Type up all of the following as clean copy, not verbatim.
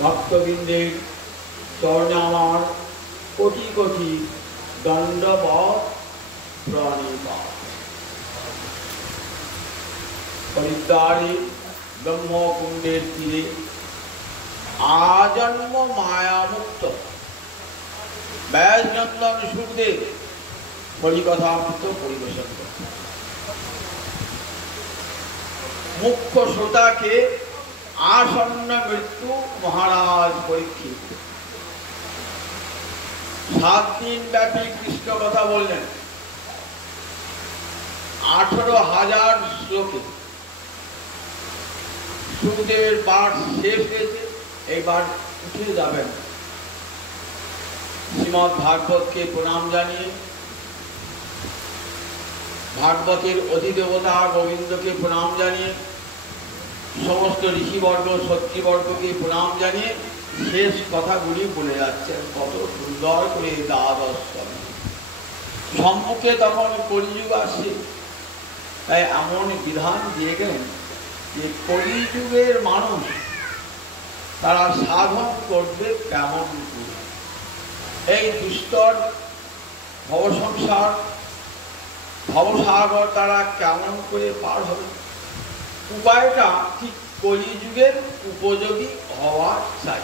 ভক্তবৃন্দের চরণে আমার কোটি কোটি দণ্ডবৎ প্রণিপাত। হরিদ্বারে ব্রহ্মকুণ্ডের তীরে আজন্ম মায়ামুক্ত ব্যাসনন্দন সুখদেব হরিকথামৃত পরিবেশন করত। মুখ্য শ্রোতাকে আসন্ন মৃত্যু মহারাজ পরীক্ষিত 7 দিন ব্যাপী কৃষ্ণ কথা বললেন। 18,000 শ্লোকে সুখদেবের পাঠ শেষ হয়েছে। এইবার উঠে যাবেন শ্রীমদ্ ভাগবতকে প্রণাম জানিয়ে, ভাগবতের অধিদেবতা গোবিন্দকে প্রণাম জানিয়ে, সমস্ত ঋষিবর্গ সত্যিবর্গকে প্রণাম জানিয়ে শেষ কথাগুলি বলে যাচ্ছেন। কত সুন্দর করে দ্বাদশ সম্মুখে তখন কলিযুগ আসছে, তাই এমন বিধান দিয়ে গেলেন যে কলিযুগের মানুষ তারা সাধন করবে কেমন করে, এই দুস্তর ভবসংসার ভবসাগর তারা কেমন করে পার হবে, উপায়টা ঠিক কলিযুগের উপযোগী হওয়া চাই।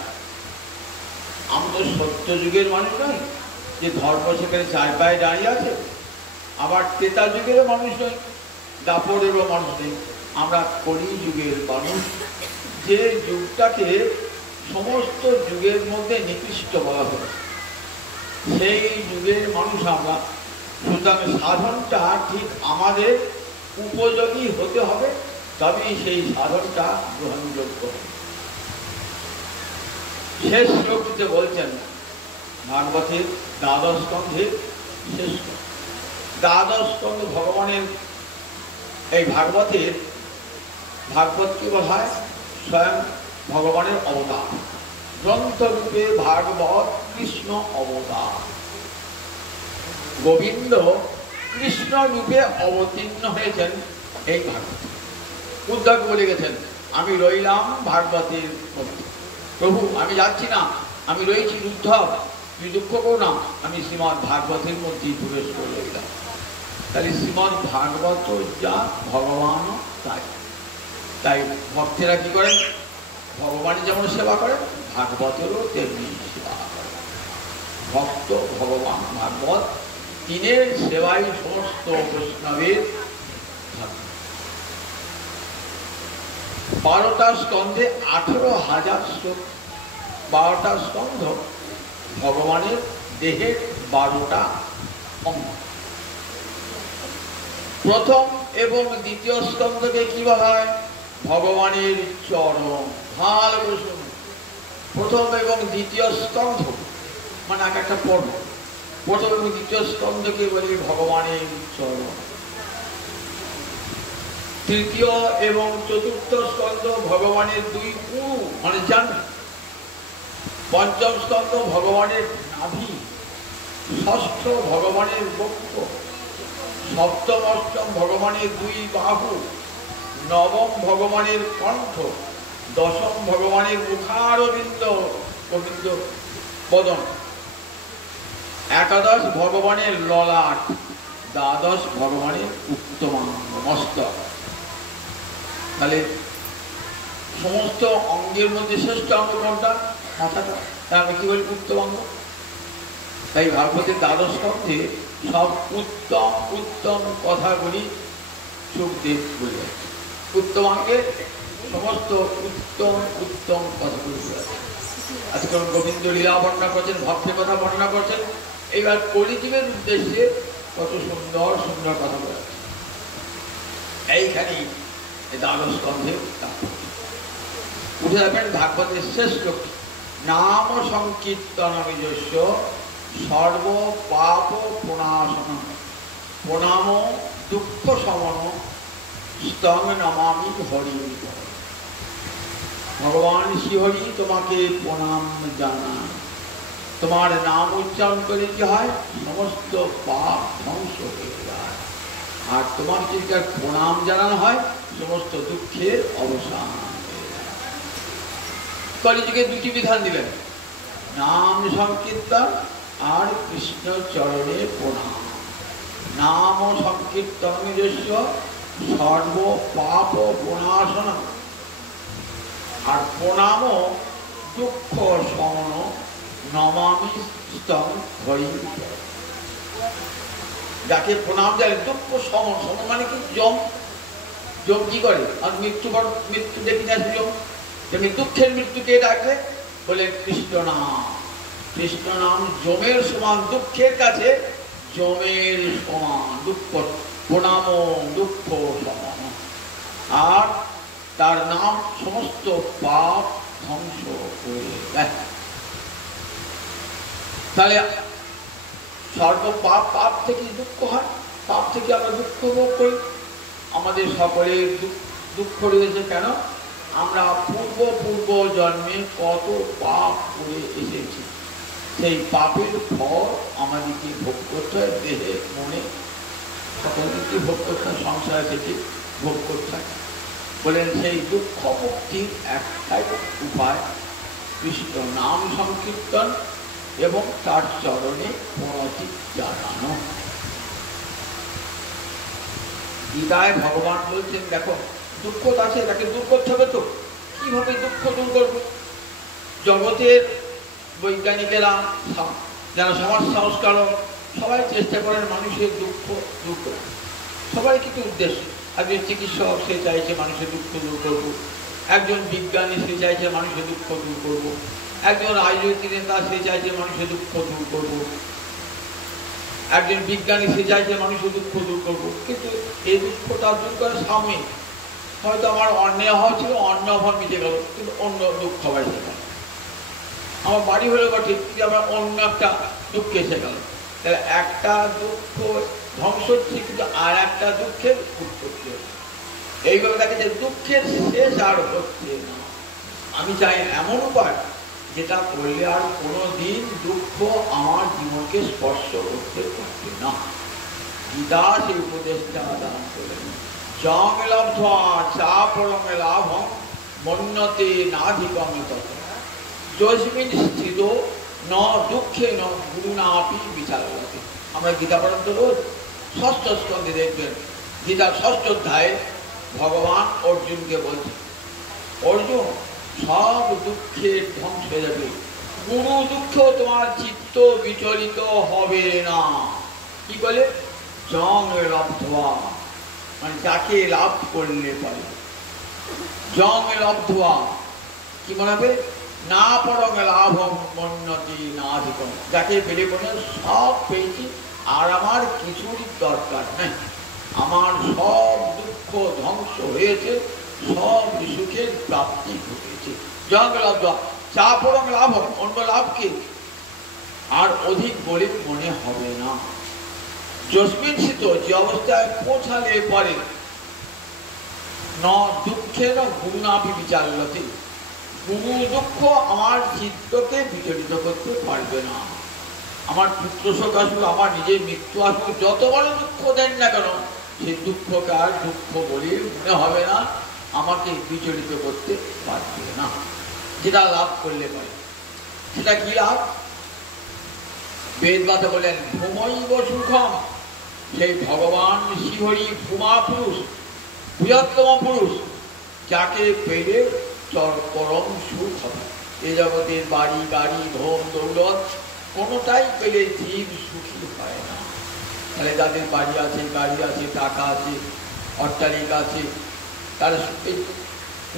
আমরা তো সত্য যুগের মানুষ নই যে ধর্ম সেখানে 4 পায়ে দাঁড়িয়ে আছে, আবার ত্রেতা যুগের মানুষ নই, দাপরেরও মানুষ নেই। আমরা কলিযুগের মানুষ, যে যুগটাকে সমস্ত যুগের মধ্যে নিকৃষ্ট বলা হয়, সেই যুগের মানুষ আমরা। সুতরাং সাধনটা ঠিক আমাদের উপযোগী হতে হবে, তবেই সেই সাধনটা গ্রহণযোগ্য। শেষ শ্লোকটিতে বলছেন ভাগবতের দ্বাদশ স্কন্ধের শেষ দ্বাদশ স্কন্ধ ভগবানের এই ভাগবতকে বলা হয় স্বয়ং ভগবানের অবতার। গ্রন্থরূপে ভাগবত কৃষ্ণ অবতার। গোবিন্দ কৃষ্ণ রূপে অবতীর্ণ হয়েছেন এই ভাগবত। উদ্ধব বলে গেছেন, আমি রইলাম ভাগবতের মধ্যে, প্রভু আমি যাচ্ছি না, আমি রয়েছি উদ্ধব, তুই দুঃখ করো না, আমি শ্রীমদ্ ভাগবতের মধ্যেই প্রবেশ করে রইলাম। তাহলে শ্রীমদ্ ভাগবত যা ভগবানও তাই। তাই ভক্তেরা কি করেন, ভগবানের যেমন সেবা করেন ভাগবতেরও তেমনি সেবা করেন। ভক্ত ভগবান ভাগবত তিনের সেবাই সমস্ত বৈষ্ণবের। 12টা স্কন্ধে 18,000 শ্লোক। 12টা স্কন্ধ ভগবানের দেহের 12টা অঙ্গ। প্রথম এবং দ্বিতীয় স্কন্ধকে কি বলা হয়, ভগবানের চরণ। ভালো করে শুনুন, প্রথম এবং দ্বিতীয় স্কন্ধ মানে এক একটা পর্ব। প্রথম এবং দ্বিতীয় স্কন্ধকে বলি ভগবানের চরণ। তৃতীয় এবং চতুর্থ স্কন্ধ ভগবানের 2 গুরু মানে জান। পঞ্চম স্কন্ধ ভগবানের নাভি। ষষ্ঠ ভগবানের বক্ষ। সপ্তম অষ্টম ভগবানের 2 বাহু। নবম ভগবানের কণ্ঠ। দশম ভগবানের মুখারবিন্দ গোবিন্দ বদন। একাদশ ভগবানের ললাট। দ্বাদশ ভগবানের উত্তমাঙ্গ মস্তক। তাহলে সমস্ত অঙ্গের মধ্যে শ্রেষ্ঠ অঙ্গ কোনটা, মাথাটা, তাই আমরা কি বলি উত্তমাঙ্গ। তাই ভাগবতের দ্বাদশ স্কন্ধে সব উত্তম উত্তম কথাগুলি সুখদেব বলে উত্তমাঙ্গের সমস্ত উত্তম উত্তম কথাগুলি বলে। আজকে গোবিন্দ লীলা বর্ণনা করছেন, ভক্তের কথা বর্ণনা করছেন। এইবার কলিযুগের উদ্দেশ্যে কত সুন্দর সুন্দর কথা বলে এইখানেই দ্বাদশ স্কন্ধে উঠে যাবেন। ভাগবতের শেষ শ্লোকটি, নাম সংকীর্তন নিজস্ব সর্ব পাপ প্রণাশন প্রণাম দুঃখ সমন স্তং নমামি হরি। ভগবান শ্রীহরি তোমাকে প্রণাম জানান। তোমার নাম উচ্চারণ করে কি হয়, সমস্ত পাপ ধ্বংস হয়ে যায়। আর তোমার যদি প্রণাম জানানো হয় সমস্ত দুঃখের অবসান। কলিযুগে দুটি বিধান দিলেন, নাম সংকীর্তন আর কৃষ্ণ চরণে প্রণাম। নাম সংকীর্তন সর্ব পাপ প্রণাশন, আর প্রণাম দুঃখ শমন নমামি স্তম হরি। যাকে প্রণাম দেয় দুঃখ শমন, শমন মানে কি যম। যম কি করে? আর মৃত্যু দেখি না যম, তেমনি দুঃখের মৃত্যুকে ডাকে বলে কৃষ্ণ নাম। কৃষ্ণ নাম যমের সমান, দুঃখের কাছে যমের সমান। দুঃখ প্রণাম দুঃখ সমান, আর তার নাম সমস্ত পাপ ধ্বংস করে দেয়। তাহলে সর্ব পাপ, পাপ থেকে দুঃখ হয়, পাপ থেকে আমরা দুঃখ ভোগ করি। আমাদের সকলের দুঃখ রয়েছে কেন? আমরা পূর্ব জন্মে কত পাপ করে এসেছি, সেই পাপের ফল আমাদেরকে ভোগ করতে হয়, দেহে মনে সকলকে ভোগ করতে হয়, সংসার থেকে ভোগ করতে হয়। বলেন সেই দুঃখ মুক্তির একটাই উপায় কৃষ্ণ নাম সংকীর্তন এবং তার চরণে প্রণতি জানানো। গীতায় ভগবান বলছেন, দেখো দুঃখ আছে, তাকে দূর করতে হবে। তো কিভাবে দুঃখ দূর করবো? জগতের বৈজ্ঞানিকেরা, যারা সমাজ সংস্কারক, সবাই চেষ্টা করেন মানুষের দুঃখ দূর করতে। সবাই কিন্তু উদ্দেশ্য, একজন চিকিৎসক সে চাইছে মানুষের দুঃখ দূর করবো, একজন বিজ্ঞানী সে চাইছে মানুষের দুঃখ দূর করবো, একজন রাজনৈতিক নেতা সে চাইছে মানুষের দুঃখ দূর করবো, একজন বিজ্ঞানী সে চাইছে মানুষের দুঃখ দূর করবো। কিন্তু এই দুঃখটা দূর করার সামনে হয়তো আমার অন্যায় হওয়া ছিল, অন্যায় অভাব মিটে গেল, কিন্তু অন্য দুঃখ আবার এসে গেল। আমার বাড়ি হলে বা ঠিক আমার অন্য একটা দুঃখ এসে গেল। তাহলে একটা দুঃখ ধ্বংস হচ্ছে, কিন্তু আর একটা দুঃখের উৎপত্তি হচ্ছে। এইভাবে দেখে যে দুঃখের শেষ আর হচ্ছে না। আমি চাই এমন উপায় যেটা করলে আর কোনোদিন দুঃখ আমার জীবনকে স্পর্শ করতে পারবে না। গীতা সেই উপদেশটা দান করলেন, জং লব্ধ্বা চা পরম লাভম মন্যতে নাধিগমিত যস্মিন স্থিত ন দুঃখে ন গুরুণাপি বিচারতে। আমরা গীতা পর্যন্ত রোজ ষষ্ঠ স্কন্ধে দেখবেন, গীতার ষষ্ঠ অধ্যায়ে ভগবান অর্জুনকে বলছেন, অর্জুন সব দুঃখের ধ্বংস হয়ে যাবে, গুরু দুঃখ তোমার চিত্ত বিচলিত হবে না। কি বলে? জং লব্ধ্বা, মানে যাকে লাভ করলে পারে। জং লব্ধ্বা কি মনে হবে? না পরম লাভ মন্যতি না অধিকম, যাকে পেলে বলে সব পেয়েছি আর আমার কিছুর দরকার নেই, আমার সব দুঃখ ধ্বংস হয়েছে, সব সুখের প্রাপ্তি ঘটেছে। জং লব্ধ্বা চা পরম লাভ, অন্য লাভকে আর অধিক বলে মনে হবে না। যস্মিন স্থিত, যে অবস্থায় পৌঁছালে পরে ন দুঃখে ন গুরুণাপি বিচারলতে, গুরু দুঃখ আমার চিত্তকে বিচলিত করতে পারবে না। আমার পুত্র শোক আসুক, আমার নিজের মৃত্যু আসুক, যত বড় দুঃখ দেন না কেন, সেই দুঃখকে আর দুঃখ বলে মনে হবে না, আমাকে বিচলিত করতে পারবে না। যেটা লাভ করলে পারে, সেটা কি লাভ? বেদবাদে বলেন ভূমৈব সুখম, সেই ভগবান শ্রীহরি ভূমা পুরুষ, বৃহত্তম পুরুষ, যাকে পেলে পরম সুখ হবে। এ জগতের বাড়ি গাড়ি ধন দৌলত কোনোটাই পেলে জীব সুখী হয় না। তাহলে যাদের বাড়ি আছে, গাড়ি আছে, টাকা আছে, অট্টালিকা আছে, তারা সুখে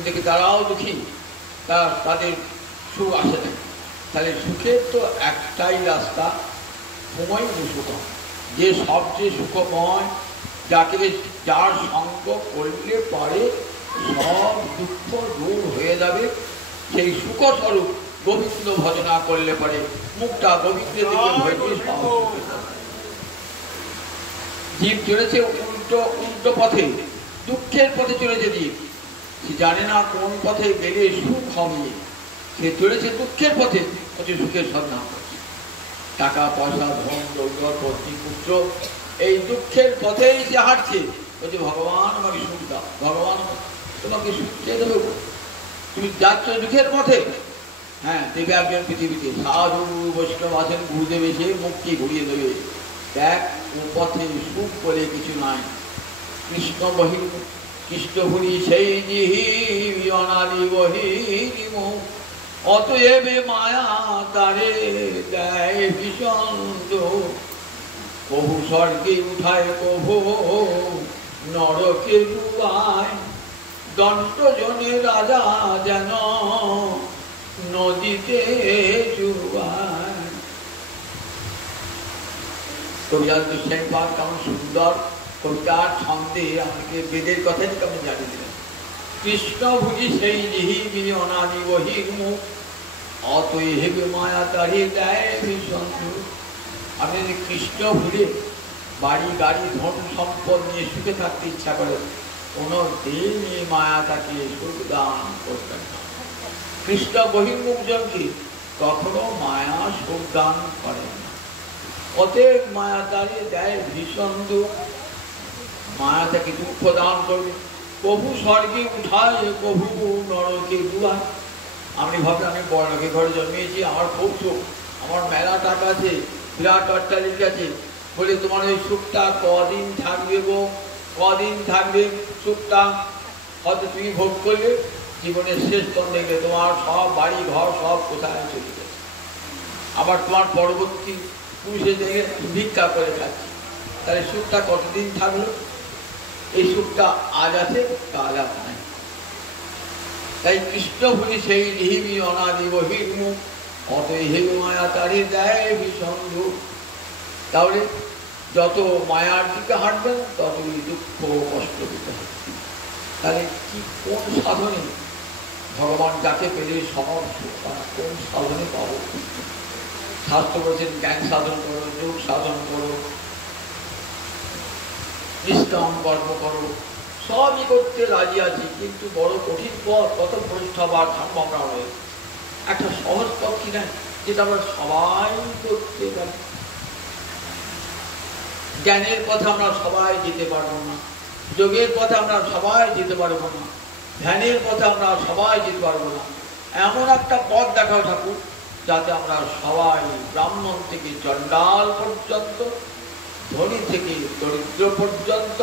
দেখে তারাও দুঃখী, তাদের সুখ আসে না। তাহলে সুখের তো একটাই রাস্তা, সময় সুখম, যে সবচেয়ে সুখময়, যাকে যার সঙ্গ করলে পারে সব দুঃখ দূর হয়ে যাবে, সেই সুখস্বরূপ গোবিন্দ ভজনা করলে পারে মুখটা গোবিন্দের দিকে হয়ে জীব চলেছে উল্টো পথে, দুঃখের পথে চলেছে জীব। সে জানে না কোন পথে গেলে সুখ হবে, সে চলেছে দুঃখের পথে, সুখের সন্ধান করছে। টাকা পয়সা ধন দৌলত পত্নী পুত্র, এই দুঃখের পথেই সে হাঁটছে, বলছে ভগবান আমাকে সুখ দাও, ভগবান তোমাকে সুখ কে দেবে? তুমি যাচ্ছ দুঃখের পথে, হ্যাঁ, দেবে একজন পৃথিবীতে সাধু বৈষ্ণব আছেন, গুরুদেব এসে মুক্তি ঘুরিয়ে দেবে। দেখ, ও পথে সুখ বলে কিছু নাই। কৃষ্ণ বহির কৃষ্ণ ভুলি সেই জিহি অনারি বহিরিম, অতএব মায়া তারে দেয় ভীষণ দোষ। কভু স্বর্গে উঠায় কভু নরকে ডুবায়, দণ্ডজনে রাজা যেন নদীতে ডুবায়। কবিরাজ গোস্বামী পাঠ কেমন সুন্দর কবিতার ছন্দে আমাকে বেদের কথাই কেমন জানিয়ে দিলেন। কৃষ্ণ ভুজি সেই জিহি অনাদি বহির্মুখ, অতএব মায়া তারি দেয় ভীষণ দোষ। আপনি যদি কৃষ্ণ ভুলে বাড়ি গাড়ি ধন সম্পদ নিয়ে সুখে থাকতে ইচ্ছা করেন, কোনো দিনই মায়া তাকে সুখ দান করবেন না। কৃষ্ণ বহির্মুখ জনকে কখনো মায়া সুখ দান করেন না। অতএব মায়া তারে দেয় ভীষণ দুঃখ, মায়া তাকে দুঃখ দান করবে। কভু স্বর্গে উঠায় কভু নরকে ডুবায়। আমি ভাবলাম আমি বড়লোকের ঘরে জন্মিয়েছি, আমার খুব সুখ, আমার মেলা টাকা আছে, বিরাট অট্টালিকা আছে, বলে তোমার ওই সুখটা কদিন থাকবে গো, কদিন থাকবে সুখটা? হয়তো তুমি ভোগ করলে জীবনের শেষ তন দেখবে তোমার সব বাড়ি ঘর সব কোথায় চলে যাবে। আবার তোমার পরবর্তী পুরুষে দেখে ভিক্ষা করে খাচ্ছি, তাহলে সুখটা কতদিন থাকলো? এই সুখটা আজ আছে, কাল আর নাই। তাই কৃষ্ণ ভুলি সেই লিহিবি অনাদি বহির্মুখ, অতএব মায়া তারি দেয় ভীষণ দুঃখ। তাহলে যত মায়ার দিকে হাঁটবেন ততই দুঃখ কষ্ট দিতে হবে। তাহলে কি কোন সাধনে ভগবান যাকে পেলে সমর্থ, কোন সাধনে পাব? শাস্ত্র বলছেন জ্ঞান সাধন করো, যোগ সাধন করো, নিষ্কাম কর্ম করো, সবই করতে রাজি আছি, কিন্তু বড় কঠিন পথ, কত পরিষ্ঠা বা সম্ভাবনা রয়েছে। একটা সহজ পথ কিনা যেটা আমরা সবাই করতে পারি। জ্ঞানের পথে আমরা সবাই যেতে পারবো না, যোগের পথে আমরা সবাই যেতে পারবো না, ধ্যানের পথে আমরা সবাই যেতে পারবো না। এমন একটা পথ দেখাও ঠাকুর যাতে আমরা সবাই ব্রাহ্মণ থেকে চণ্ডাল পর্যন্ত, ধনী থেকে দরিদ্র পর্যন্ত,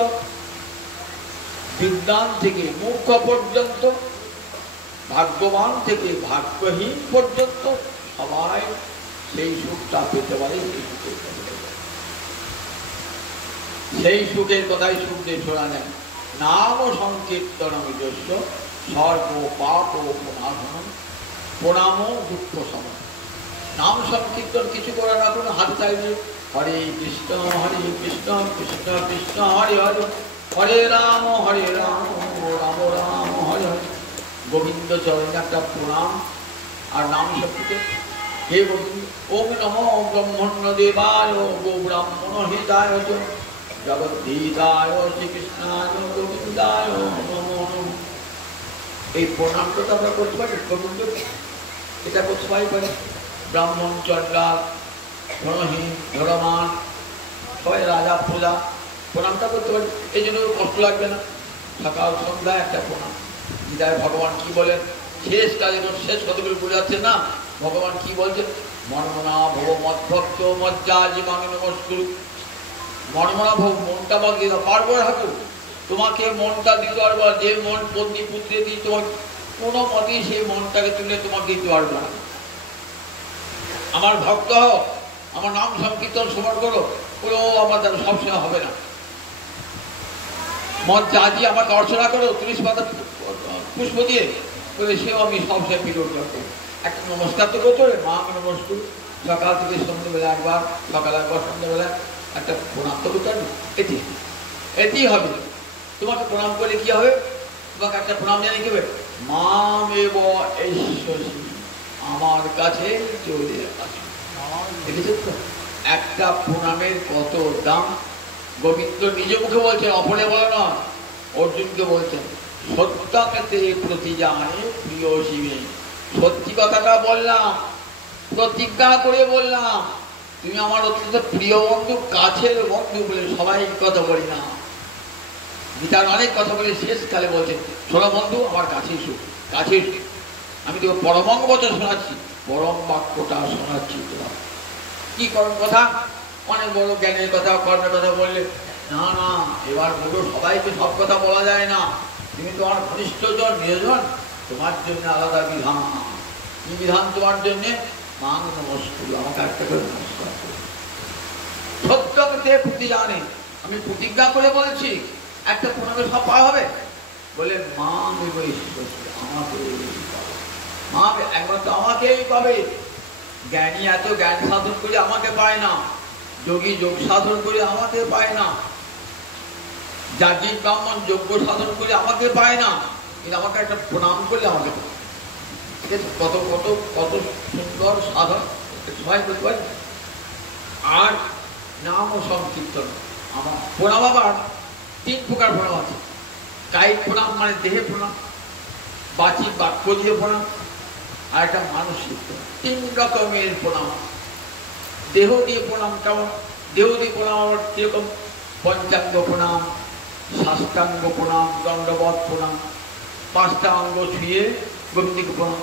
বিদ্বান থেকে মূর্খ পর্যন্ত, ভাগ্যবান থেকে ভাগ্যহীন পর্যন্ত সবাই সেই সুখটা পেতে পারে। সেই সুখের কথাই সুখদেব শোনালেন। নাম সংকীর্তনম যস্য সর্ব পাপ ও প্রণাম, প্রণাম দুঃখ সমান। নাম সংকীর্তন কিছু করা না, কোনো হাত চাইবে হরে কৃষ্ণ কৃষ্ণ কৃষ্ণ হরে হরে, হরে রাম রাম রাম হরে হরে। গোবিন্দ চরণে একটা প্রণাম আর নাম সংকীর্তন। হে গোবিন্দ, ওম নমো ব্রহ্মণ্য দেবায় গো ব্রাহ্মণ হিতায় জগদ্ধিতায় শ্রীকৃষ্ণায় গোবিন্দায় নমো নমঃ। এই প্রণামটা তো আমরা করতে পারি গোবিন্দ, এটা করতে সবাই পারে। ব্রাহ্মণ চণ্ডাল ধনহীন ধনমান সবাই রাজা প্রজা প্রণামটা করতে পারি, এই জন্য কষ্ট লাগবে না। সকাল সন্ধ্যা একটা প্রণাম। গীতায় ভগবান কি বলেন, শেষ কাজে শেষ কতগুলো বলে যাচ্ছেন না, ভগবান কি বলছেন? মনমনা ভব মদ্ভক্ত মজ্জা জীবাণু নমস্কুরু। মনমনা ভব, মনটা বা দিতে পারবো হাকু, তোমাকে মনটা দিতে পারবো। যে মন পত্নী পুত্রে দিই তোমার কোনো মতেই সেই মনটাকে তুলে তোমাকে দিতে পারবো না। আমার ভক্ত হও, আমার নাম সংকীর্তন স্মরণ করো, কোনো আমার দ্বারা সবসময় হবে না। মজ্জাজি আমাকে অর্চনা করো 30 পাতা পুষ্প দিয়ে, বলে সেও আমি সবসময় বিরোধ করবো। একটা নমস্কার তো করতে হবে, মা নমস্কার সকাল থেকে সন্ধ্যেবেলা একবার, সকাল একবার সন্ধ্যেবেলা একটা প্রণাম তো করতে হবে। এটি হবে। তোমাকে প্রণাম করলে কি হবে? তোমাকে একটা প্রণাম জানি কি হবে, মাম এব ঐশ্বসী, আমার কাছে চলে আসে। দেখেছেন তো একটা প্রণামের কত দাম। গোবিন্দ নিজ মুখে বলছেন, অপরে বলে না, অর্জুনকে বলছেন সত্যকে প্রতি জানে প্রিয় শিবে। সত্যি কথাটা বললাম, প্রতিজ্ঞা করে বললাম, তুমি আমার অত্যন্ত প্রিয় বন্ধু, কাছের বন্ধু বলে সবাই কথা বলি না। গীতার অনেক কথা বলে শেষকালে বলছেন, শোনো বন্ধু, আমার কাছে এসো, কাছে এসো, আমি তোকে পরমঙ্গ বচন শোনাচ্ছি, পরম বাক্যটা শোনার চিত্ত হয়। কি করম কথা, অনেক বড় জ্ঞানের কথা, কর্মের কথা বললে, না না এবার বলো, সবাইকে সব কথা বলা যায় না, তুমি তোমার ঘনিষ্ঠজন নিয়োজন, তোমার জন্য আলাদা বিধান। কি বিধান তোমার জন্য? মান নমস্কার, আমাকে একটা করে নমস্কার করো। সত্যকে প্রতি জানে, আমি প্রতিজ্ঞা করে বলছি একটা প্রণামে সব পাওয়া হবে। বলে মা আমাকে মা একমাত্র আমাকেই পাবে। জ্ঞানী এত জ্ঞান সাধন করে আমাকে পায় না, যোগী যোগ সাধন করে আমাকে পায় না, যাজ্ঞিক ব্রাহ্মণ যজ্ঞ সাধন করে আমাকে পায় না, কিন্তু আমাকে একটা প্রণাম করলে আমাকে পায়। কত কত কত সুন্দর সাধন সবাই করতে পারে। আর নাম ও সংকীর্তন, আমার প্রণাম আবার 3 প্রকার প্রণাম আছে। কায়িক প্রণাম মানে দেহে প্রণাম, বাচিক বাক্য দিয়ে প্রণাম, আর একটা মানসিক প্রণাম। 3 রকমের প্রণাম। দেহ দিয়ে প্রণাম কেমন? দেহ দিয়ে প্রণাম আবার কিরকম? পঞ্চাঙ্গ প্রণাম, সাষ্টাঙ্গ প্রণাম, দণ্ডবত প্রণাম, 5টা অঙ্গ ছুঁয়ে গোবিন্দকে প্রণাম,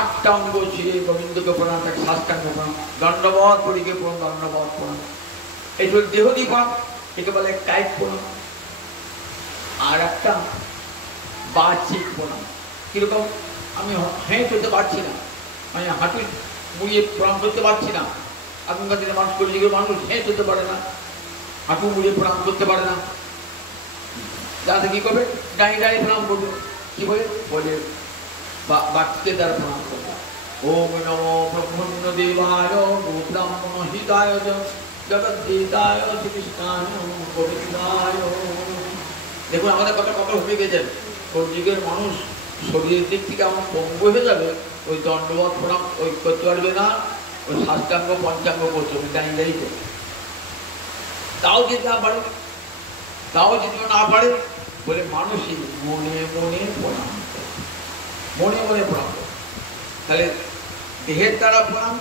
8টা অঙ্গ ছুঁয়ে গোবিন্দকে প্রণাম, সাষ্টাঙ্গ প্রণাম, দণ্ডবত পরিকে প্রণাম, দণ্ডবত প্রণাম। এই হল দেহ দিয়ে প্রণাম, একে বলে কায়িক প্রণাম। আর একটা বাচিক প্রণাম। কিরকম? আমি হেঁট হতে পারছি না, আমি হাঁটু মুড়িয়ে প্রণাম করতে পারছি না। এখনকার দিনে মানুষ কলিযুগের মানুষ হেঁট হতে পারে না, হাঁটু মুড়িয়ে প্রণাম করতে পারে না। যাতে কি করবে? দাঁড়িয়ে দাঁড়িয়ে প্রণাম করবে। কি বলে? বলে বাক্যের দ্বারা প্রণাম করবে। ওম নমো ব্রহ্মণ্য দেবায় ব্রাহ্মণ হিতায় জগদ্ধিতায় শ্রীকৃষ্ণায় গোবিন্দায়। দেখুন আমাদের কথা কত হয়ে গেছেন। কলিযুগের মানুষ শরীরের দিক থেকে আমার পঙ্গু হয়ে যাবে, ওই দণ্ডবত প্রণাম ওই করতে পারবে না, ওই সাষ্টাঙ্গ পঞ্চাঙ্গ করতে হবে, দাঁড়িয়ে দাঁড়িয়ে করবে। তাও যদি না পারে, তাও যদি না পারে, বলে মানুষই মনে মনে প্রণাম করে, মনে মনে প্রণাম করে। তাহলে দেহের দ্বারা প্রণাম,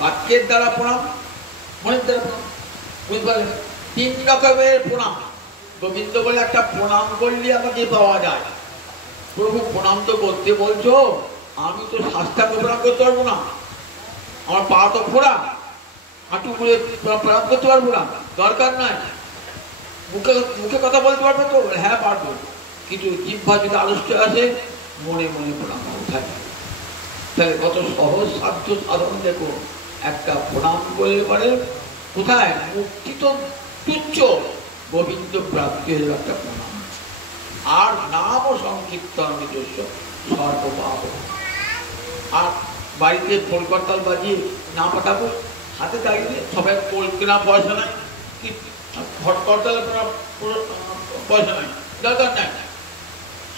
বাক্যের দ্বারা প্রণাম, মনের দ্বারা প্রণাম। বুঝতে পারলেন? 3 রকমের প্রণাম। গোবিন্দ বলে একটা প্রণাম করলে আমাকে পাওয়া যায়। প্রভু প্রণাম তো করতে বলছো, আমি তো সাষ্টাঙ্গ প্রণাম করতে পারবো না, আমার পা তো ফোড়া, হাঁটু করে প্রণাম করতে পারবো না, দরকার নাই। মুখে মুখে কথা বলতে পারবে তো? হ্যাঁ পারবো, কিন্তু জিহ্বা যদি আলস্য আসে, মনে মনে প্রণাম থাকে। তাহলে কত সহজ সাধ্য সাধন। দেখো, একটা প্রণাম করলে পারে কোথায়? মুক্তি তো তুচ্ছ, গোবিন্দ প্রাপ্তি হয়ে একটা প্রণাম। আর নাম ও সংকীর্তন নিজস্ব সর্বপাপ। আর বাড়িতে খোল করতাল বাজিয়ে না পাঠাবো, হাতে দাঁড়িয়ে সবাই খোল কেনা পয়সা নাই, কি ঘট করতাল পয়সা নাই, দরকার নাই।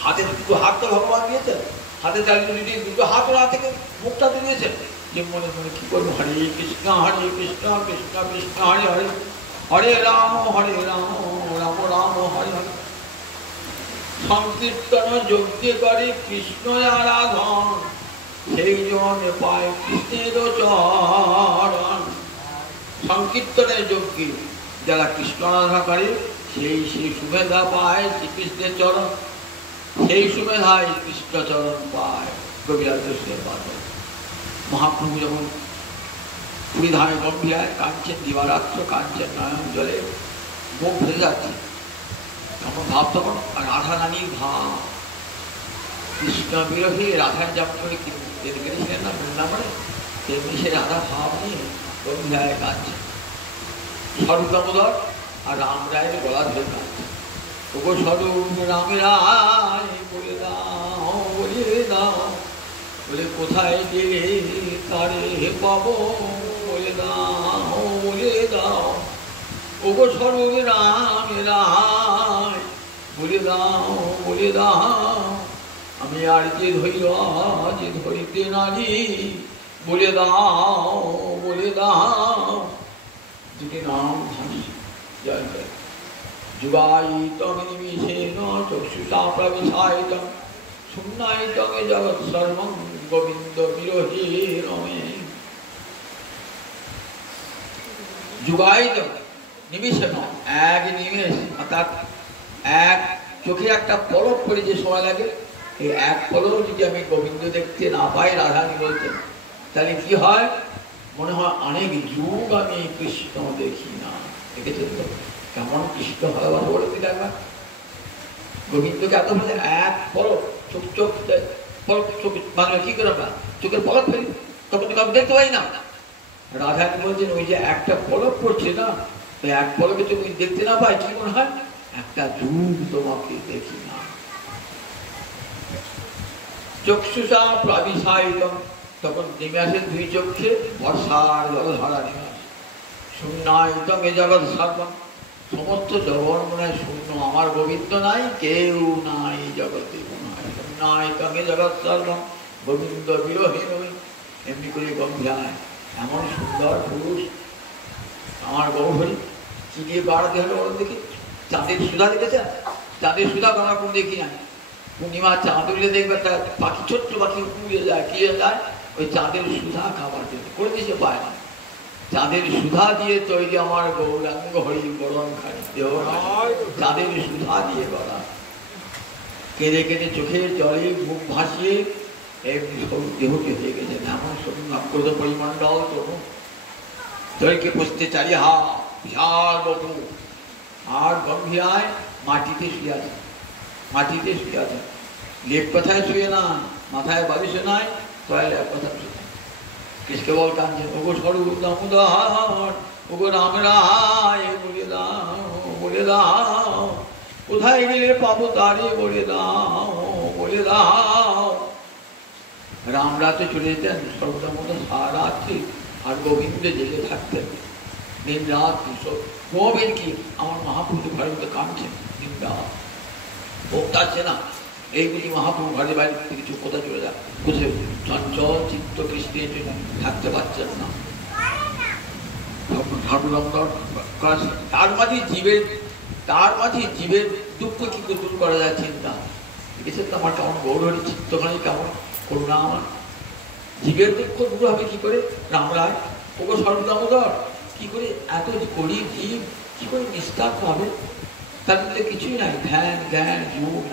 হাতে 2 হাত তো ভগবান দিয়েছেন, হাতে দাঁড়িয়ে যদি 2 হাত ওরা থেকে মুখটা দিয়েছেন, যে মনে মনে কি করবো? হরে কৃষ্ণ কৃষ্ণ কৃষ্ণ হরে হরে, হরে রাম রাম রাম হরে হরে। সংকীর্তন যজ্ঞে করে কৃষ্ণ আরাধন, সেই জনে পায় কৃষ্ণের চরণ। সংকীর্তনের যজ্ঞে যারা কৃষ্ণ আরাধনা করে, সেই সুমেধা পায় শ্রীকৃষ্ণের চরণ, সেই সুমেধায় কৃষ্ণচরণ পায়। কবিরাজ মহাপ্রভু যখন পুরীধামে গম্ভীরায় কাঞ্চন দিবারাত্র কাঞ্চন নয়ন জলে মুখ ভেসে যাচ্ছে, তখন ভাব, তখন রাধা রানীর ভাব। কৃষ্ণ বিরোধী রাধার যেমন করে কেটেছিলেন না বৃন্দাবনে, তেমনি সে রাধা ভাব নিয়ে গম্ভীরায় কাঁদছে। স্বরূপ দামোদর আর রাম রায়ের গলা ধরে কাঁদছে। ওগো স্বরূপ রাম রায় বলে দাও, বলে দাও, বলে কোথায় গেলে তারে পাবো, বলে দাও, বলে দাও। ওগো স্বরূপ রাম রায় বলে দাও, বলে দাও, আমি আর যে ধৈর্য যে ধরিতে নারী, বলে দাও, বলে দাও। 2টি নাম ভাসি জয় জয়। যুগায়িতং নিমিষেন চক্ষুষা প্রবিশায়িতং, শূন্যায়িতং জগৎ সর্বং গোবিন্দ বিরোহী রমে। যুগায়িতং নিমিষেন, এক নিমেষ, অর্থাৎ এক চোখে একটা পলক করে যে সময় লাগে, এই এক পলক যদি আমি গোবিন্দ দেখতে না পাই, রাধারানী বলতেন, তাহলে কি হয়? মনে হয় অনেক যুগ আমি কৃষ্ণ দেখি না। দেখেছেন তো কেমন কৃষ্ণ ভালোবাসা বলে দিলে একবার। গোবিন্দকে এত বলে এক পলক, চোখ চোখ পলক, চোখ মানে কি করে আমরা চোখের পলক ফেলি, তখন তো কাউকে দেখতে পাই না। রাধারানী বলছেন ওই যে একটা পলক পড়ছে না, ওই এক পলকে তুমি দেখতে না পাই, কি মনে হয় একটা যুগ তোমাকে দেখি না। চক্ষুষা প্লাবিসায়িতম, তখন নেমে আসে দুই চক্ষে বর্ষার জলধারা নেমে আসে। শূন্যায়িতম এ জগৎ সর্বম, সমস্ত জগৎ মনে হয় শূন্য, আমার গোবিন্দ নাই, কেউ নাই জগতে মনে হয়। শূন্যায়িতম এ জগৎ সর্বম গোবিন্দ বিরহীন। এমনি করে গম্ভীরায় এমন সুন্দর পুরুষ আমার গৌরহরি, কি দিয়ে বাড়াতে হলো ওর দেখি? চাঁদের সুধা দেখেছেন? চাঁদের সুধা আমার কোন দেখি না। পূর্ণিমা চাঁদ উঠলে দেখবে একটা পাখি, ছোট্ট পাখি উড়ে যায়, কি যায় ওই চাঁদের সুধা খাবার জন্য, করে দিয়েছে পায় না। চাঁদের সুধা দিয়ে তৈরি আমার গৌরাঙ্গ হরি গরম খানি দেহ, চাঁদের সুধা দিয়ে গড়া। কেঁদে কেঁদে চোখের জলে মুখ ভাসিয়ে এমনি দেহটি হয়ে গেছে এমন সুন্দর পরিমণ্ডল। তরুণ দৈকে পুষতে চারি হা বিশাল বপু, আর গম্ভীরায় মাটিতে শুয়ে আছে, মাটিতে শুয়ে আছে। লেপ কথায় শুয়ে না, মাথায় বালিশে নাই, তয় লেপ কথা শুয়ে। কিসকে বল কাঁদছেন, ওগো স্বরূপ দামোদর, ওগো রাম রায় বলে দাও, বলে দাও, কোথায় গেলে পাবো তারে বলে দাও, বলে দাও। রাম রাতে চলে যেতেন স্বরূপ দামোদর সারা রাত্রি, আর গোবিন্দ জেগে থাকতেন দিন রাত। ঘুমাবেন কি? আমার মহাপ্রভু ঘরের মধ্যে কাঁদছেন দিন রাত, ভোক্তা আছে না। এইগুলি মহাপ্রভু ঘরে বাইরে থেকে কিছু কোথায় চলে যায়, বুঝে চঞ্চল চিত্ত কৃষ্ণের জন্য থাকতে পারছেন না। তার মাঝে জীবের দুঃখ কি করে দূর করা যায় চিন্তা। দেখেছেন তো আমার কেমন গৌরহরি চিত্তখানি, কেমন করুণা আমার। জীবের দুঃখ দূর হবে কি করে? রাম রায় ওগো স্বরূপ দামোদর, কি করে এত গরিব জীব কি করে নিস্তার পাবে? তার মধ্যে কিছুই নাই, ধ্যান জ্ঞান যোগ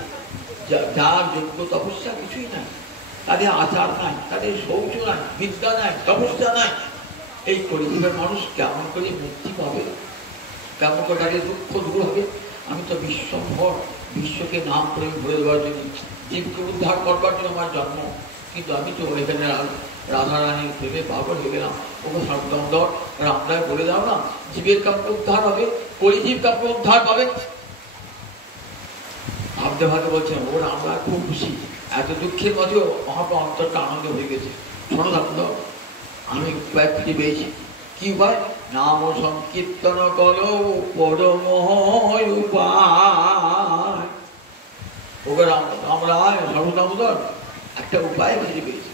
যার যোগ্য তপস্যা কিছুই নাই। তাদের আচার নাই, তাদের শৌচ নাই, বিদ্যা নাই, তপস্যা নাই। এই গরিবের মানুষ কেমন করে মুক্তি পাবে? কেমন করে তাদের দুঃখ দূর হবে? আমি তো বিশ্বভর বিশ্বকে নাম করে ভরে দেওয়ার জন্য, জীবকে উদ্ধার করবার জন্য আমার জন্ম, কিন্তু আমি তো এখানে রাধারানীর প্রেমে পাগল হয়ে গেলাম। ওকে সর্বদর রামরায় বলে দাও না, জীবের কাপড় উদ্ধার হবে, পরিজীব কাপড় উদ্ধার পাবে। ভাবতে ভাবতে বলছেন ও রামরায় খুব খুশি, এত দুঃখের মধ্যেও মহাপ্রভু অন্তরটা আনন্দ হয়ে গেছে। শোনো দাদা, আমি উপায় খুঁজে পেয়েছি। কি উপায়? নাম সংকীর্তন করো পরময় উপায়। ওকে রামরায় সর্বদামোদর একটা উপায় খুঁজে পেয়েছি।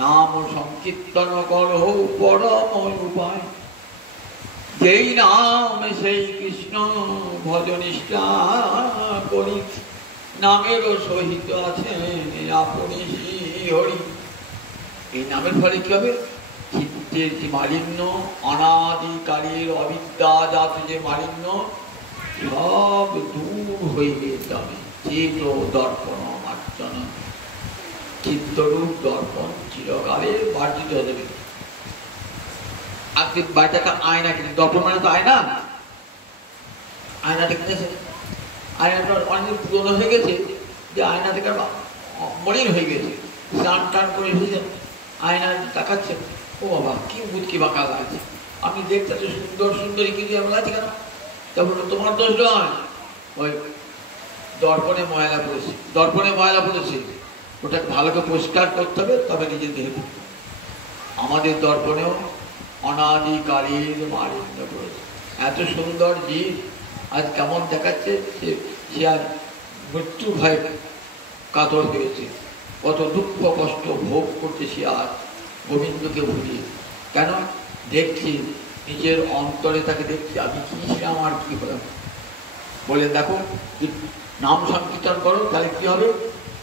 নাম সংকীর্তন করো পরময় উপায়, যেই নাম সেই কৃষ্ণ ভজনিষ্ঠা করি, নামেরও সহিত আছেন আপনি হরি। এই নামের ফলে কি হবে? চিত্তের যে মালিন্য, অনাদিকালের অবিদ্যাজাত যে মালিন্য, সব দূর হয়ে যাবে। চিত্ত দর্পণ মার্জন, চিত্তরূপ দর্পণ চিরকালের মার্জিত হয়ে যাবে। আপনি বাড়িতে একটা আয়না কিনে, দর্পণ মানে তো আয়না, আয়নাটা কিনেছে, আয়নাটা অনেক পুরনো হয়ে গেছে, যে আয়না থেকে মলিন হয়ে গেছে, স্নান টান করে এসেছেন, আয়না তাকাচ্ছেন, ও বাবা কি বুদকি বাঁকা লাগছে, আমি দেখতে সুন্দর সুন্দরী কিন্তু এমন লাগছে কেন? তারপরে তোমার দোষ নয়, ওই দর্পণে ময়লা পড়েছে, দর্পণে ময়লা পড়েছে, ওটাকে ভালো করে পরিষ্কার করতে হবে, তবে নিজের দেহে আমাদের দর্পণেও অনাদিকালের মালিন্য করেছে। এত সুন্দর জীব আজ কেমন দেখাচ্ছে, সে আজ মৃত্যু ভয় কাতর হয়েছে, কত দুঃখ কষ্ট ভোগ করছে সে আজ গোবিন্দকে ভুলিয়ে। কেন? দেখছি নিজের অন্তরে তাকে দেখছি, আমি কি ছিলাম আর কি হলাম। বলে দেখো নাম সংকীর্তন করো, তাহলে কি হবে?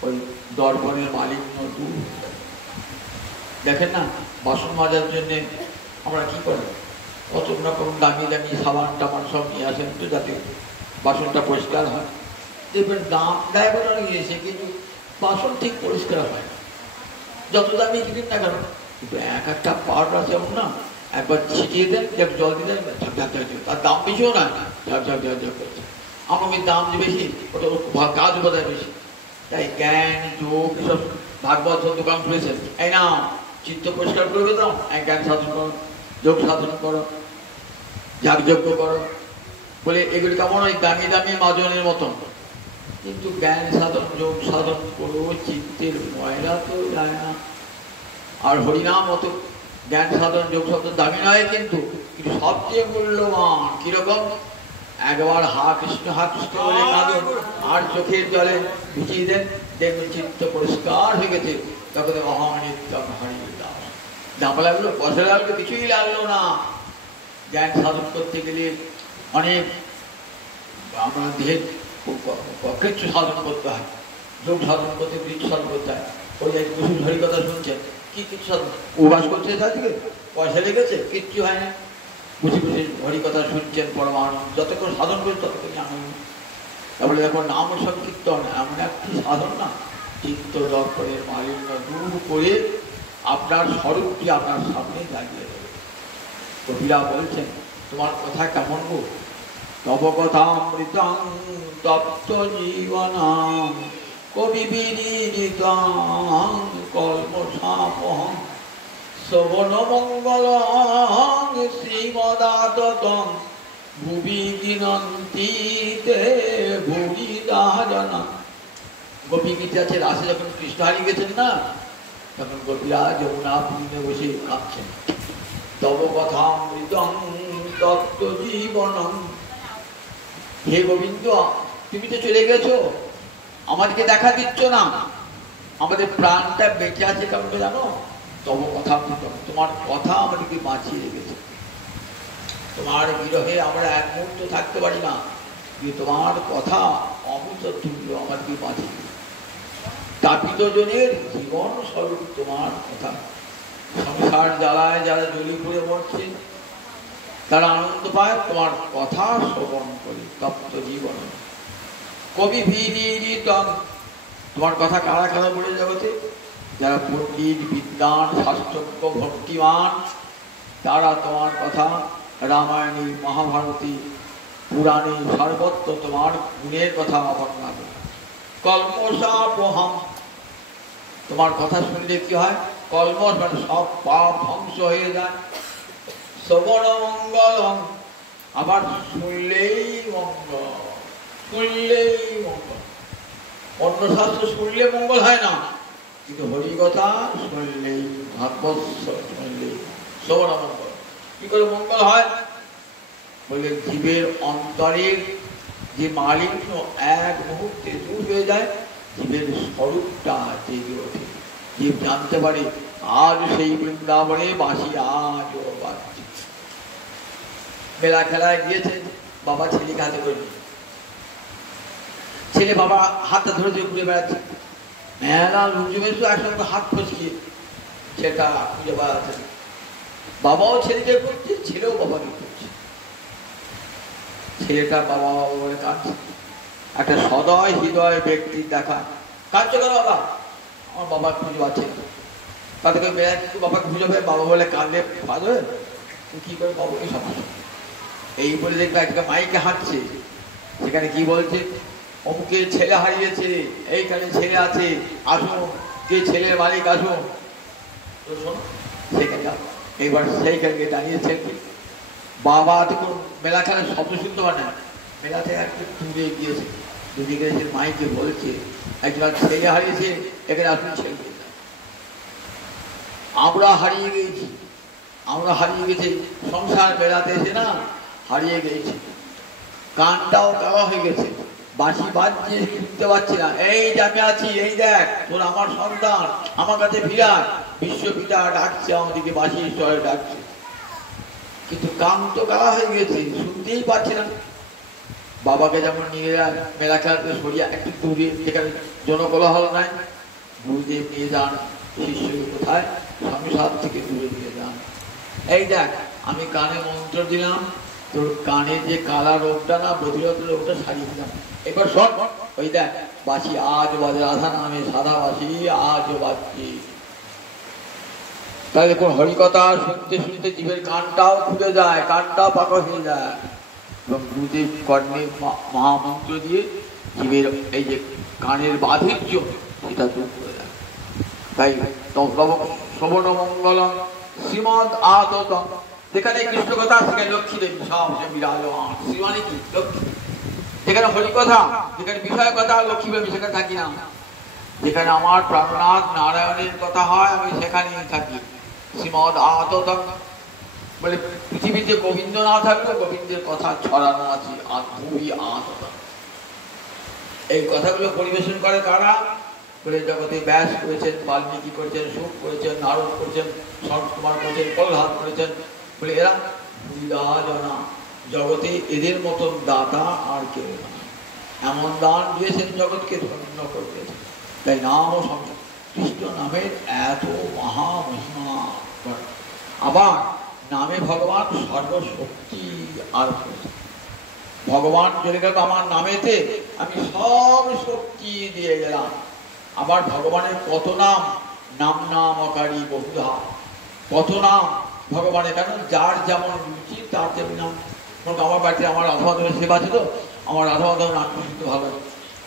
ওই দর্পণের মালিন্য দূর। দেখেন না, বাসন মাজার জন্যে আমরা কি করি, কত রকম দামি দামি সাবান টাবান সব নিয়ে আসেন তো, যাতে বাসনটা পরিষ্কার হয়। দেখবেন দাম দেয় বলে গিয়েছে, কিন্তু বাসন ঠিক পরিষ্কার হয় না, যত দামি কিনেন না কেন। কিন্তু এক একটা পাউডার আছে এমন না, একবার ছিটিয়ে দেন, একটু জল দিলেন, তার দাম বেশিও না, করছে। আমার দাম যে বেশি, ওটা কাজ বোধহয় বেশি। তাই জ্ঞান যোগ সব ভাগবত দোকান খুলেছেন, এই না চিত্ত পরিষ্কার করবে দাও, জ্ঞান সাধন করো, যোগ সাধন করো, যাগযজ্ঞ করো বলে এগুলি কেমন ওই দামি দামি মাজনের মতন। কিন্তু জ্ঞান সাধন যোগ সাধন করবো, চিত্তের ময়লা তো যায় না। আর হরিনাম অত জ্ঞান সাধন যোগ সাধন দামি নয়, কিন্তু সবচেয়ে মূল্যবান। কিরকম? একবার হা কৃষ্ণ বলে কাঁদুন, আর চোখের জলে ভিজিয়ে দেন, দেখবেন চিত্ত পরিষ্কার হয়ে গেছে। তখন অহনিত্যম হরিদাস দাম লাগলো, পয়সা লাগলো, কিছুই লাগলো না। জ্ঞান সাধন করতে গেলে অনেক আমরা দেহের কৃচ্ছ সাধন করতে হয়, যোগ সাধন করতে কৃচ্ছ সাধন করতে হয়। ওই বসুর হরি কথা শুনছেন, কি কিছু সাধন উপাস করছে, থেকে পয়সা লেগেছে, কিচ্ছু হয় না। বুঝে বুঝে হরি কথা শুনছেন, পরমানন্দ, যতক্ষণ সাধন করে ততক্ষণই আনন্দ। তারপরে এখন নাম সংকীর্তন এমন একটি সাধন না, চিত্ত দর্পণের মালিন্য দূর করে আপনার স্বরূপটি আপনার সামনে দাঁড়িয়ে দেবে। কবিরা বলছেন, তোমার কথা কেমন গো? তব কথামৃতং তপ্ত জীবনং কবি বিদিতং কল্মষাপহং শ্রবণ মঙ্গলং শ্রীমদাততং ভুবি গিনন্তি তে ভুরিদা জনা। গোপী গীতে আছে, রাসে যখন কৃষ্ণ হারিয়ে গেছেন না, তখন গোপীরা যমুনা পুরীতে বসে কাঁদছেন। তব কথামৃতং তপ্ত জীবনং, হে গোবিন্দ তুমি তো চলে গেছো, আমাদেরকে দেখা দিচ্ছ না, আমাদের প্রাণটা বেঁচে আছে কেমন জানো? তব কথামৃতং, তোমার কথা আমাদেরকে বাঁচিয়ে রেখেছে। তোমার বিরহে আমরা এক মুহূর্ত থাকতে পারি না, কিন্তু তোমার কথা অমৃত তুল্য আমাদেরকে বাঁচিয়ে। তাপিত জনের জীবন স্বরূপ তোমার কথা। সংসার জ্বালায় যারা জ্বলি পড়ে মরছে, তারা আনন্দ পায় তোমার কথা শ্রবণ করে। তপ্ত জীবন কবি ভিদিতং, তোমার কথা কারা কারা বলে জগতে? যারা পণ্ডিত বিদ্বান শাস্ত্রজ্ঞ ভক্তিমান, তারা তোমার কথা রামায়ণী মহাভারতী পুরাণে সর্বত্র তোমার গুণের কথা বর্ণনা করে। কল্মষাপহং, তোমার কথা শুনলে কি হয়? কল্মষ মানে সব পাপ ধ্বংস হয়ে যায়। শ্রবণ মঙ্গলং, আবার শুনলেই মঙ্গল, শুনলেই মঙ্গল। অন্য শাস্ত্র শুনলে মঙ্গল হয় না, কিন্তু হরি কথা শুনলেই, ভাগবত শুনলেই শ্রবণ মঙ্গল। কি করে মঙ্গল হয়? বলে জীবের অন্তরের যে মালিন্য এক মুহূর্তে দূর হয়ে যায়, জীবের স্বরূপটা জেগে ওঠে। জীব জানতে পারে আজ সেই বৃন্দাবনে বাঁশি আজও বাজছে। মেলা খেলায় গিয়েছে, বাবা ছেলেকে হাতে করে নিয়ে, ছেলে বাবা হাতটা ধরে ধরে ঘুরে বেড়াচ্ছে। মেলা লোক জমে একসঙ্গে হাত ফসকিয়ে ছেলেটা খুঁজে বেড়াচ্ছে। বাবাও ছেলেকে করছে, ছেলেও বাবাকে করছে। ছেলেটা বাবা বাবা বলে কাঁদছে। একটা সদয় হৃদয় ব্যক্তির দেখা। কাঁদছে কেন বাবা? আমার বাবা খুঁজে পাচ্ছে। তাদেরকে বাবাকে খুঁজে পাবে, বাবা বলে কাঁদলে পাবে, কি করে বাবাকে সমস্যা। এই বলে দেখবে একটা মাইকে হাঁটছে, সেখানে কি বলছে? অমুকে ছেলে হারিয়েছে, এইখানে ছেলে আছে, আসুন, কে ছেলের মালিক আসুন। তো শোনো, সেখানে এইবার সেইখানে দাঁড়িয়েছে। বাবা তো কোনো মেলা খেলার শব্দ শুনতে পারে না, মেলা থেকে একটু দূরে গিয়েছে, দূরে গিয়েছে মাইকে বলছে একবার ছেলে হারিয়েছে, এখানে আসুন ছেলে। আমরা হারিয়ে গেছি, আমরা হারিয়ে গেছি, সংসার বেড়াতে এসে না হারিয়ে গেছি, কানটাও কালা হয়ে গেছে, বাঁশি বাজছে শুনতে পাচ্ছি না। এই যে আমি আছি, এই দেখ তোর আমার সন্তান, আমার কাছে ফিরান। বিশ্বপিতা ডাকছে আমাদেরকে, বাঁশি ঈশ্বরে ডাকছে, কিন্তু কান তো কালা হয়ে গেছে, শুনতেই পাচ্ছি না। বাবাকে যেমন নিয়ে যান মেলা খেলাতে সরিয়া একটু দূরে, যেখানে জনকোলাহল নাই, গুরুদেব নিয়ে যান শিষ্যকে কোথায়? সংসার থেকে দূরে নিয়ে যান। এই দেখ আমি কানে মন্ত্র দিলাম, তোর কানে যে কালা রোগটা না, বধিরত রোগটা সারিয়ে দিলাম। এবার শোন, ওই দেখ বাসি আজ বাজে রাধা নামে সাদা বাসি আজও বাজছি। তাই দেখুন হরিকথা শুনতে শুনতে জীবের কানটাও খুলে যায়, কানটাও পাকা হয়ে যায়, এবং গুরুদেব কর্ণের মহামন্ত্র দিয়ে জীবের এই যে কানের বাধির্য সেটা দূর করে দেয়। তাই শ্রবণ মঙ্গলম শ্রীমদ আদতম, যেখানে কৃষ্ণ কথা সেখানে লক্ষ্মী দেবী সব বিরাজমান। শ্রী মানে কি? লক্ষ্মী। যেখানে হরিকথা, যেখানে বিষয় কথা, লক্ষ্মী দেবী সেখানে থাকি না। যেখানে আমার প্রাণনাথ নারায়ণের কথা হয় আমি সেখানেই থাকি। শ্রীমদ আদতম বলে পৃথিবীতে গোবিন্দ না থাকলে গোবিন্দের কথা ছড়ানো আছে আধুরি আদতম। এই কথাগুলো পরিবেশন করে কারা? বলে জগতে ব্যাস করেছেন, বাল্মীকি করেছেন, শুক করেছেন, নারদ করেছেন, সন্ত কুমার করেছেন, প্রহ্লাদ করেছেন। বলে এরা বুড়িদাজনা, জগতে এদের মতন দাতা আর কেউ না। এমন দান দিয়েছেন জগৎকে ধন্য করে দিয়েছেন। তাই নাম ও সংখ্যা কৃষ্ণ নামের এত মহামহিমা। আবার নামে ভগবান সর্বশক্তি আর ভগবান চলে গেল আমার নামেতে, আমি সব শক্তি দিয়ে গেলাম। আবার ভগবানের কত নাম, নাম নামকারী বহুধা, কত নাম ভগবানের। কেন? যার যেমন রুচি তার তেমনি নাম। আমার বাড়িতে আমার রাধা মাধবের সেবা ছিল, আমার রাধা মাধবের নাম শুনতে ভালো লাগে।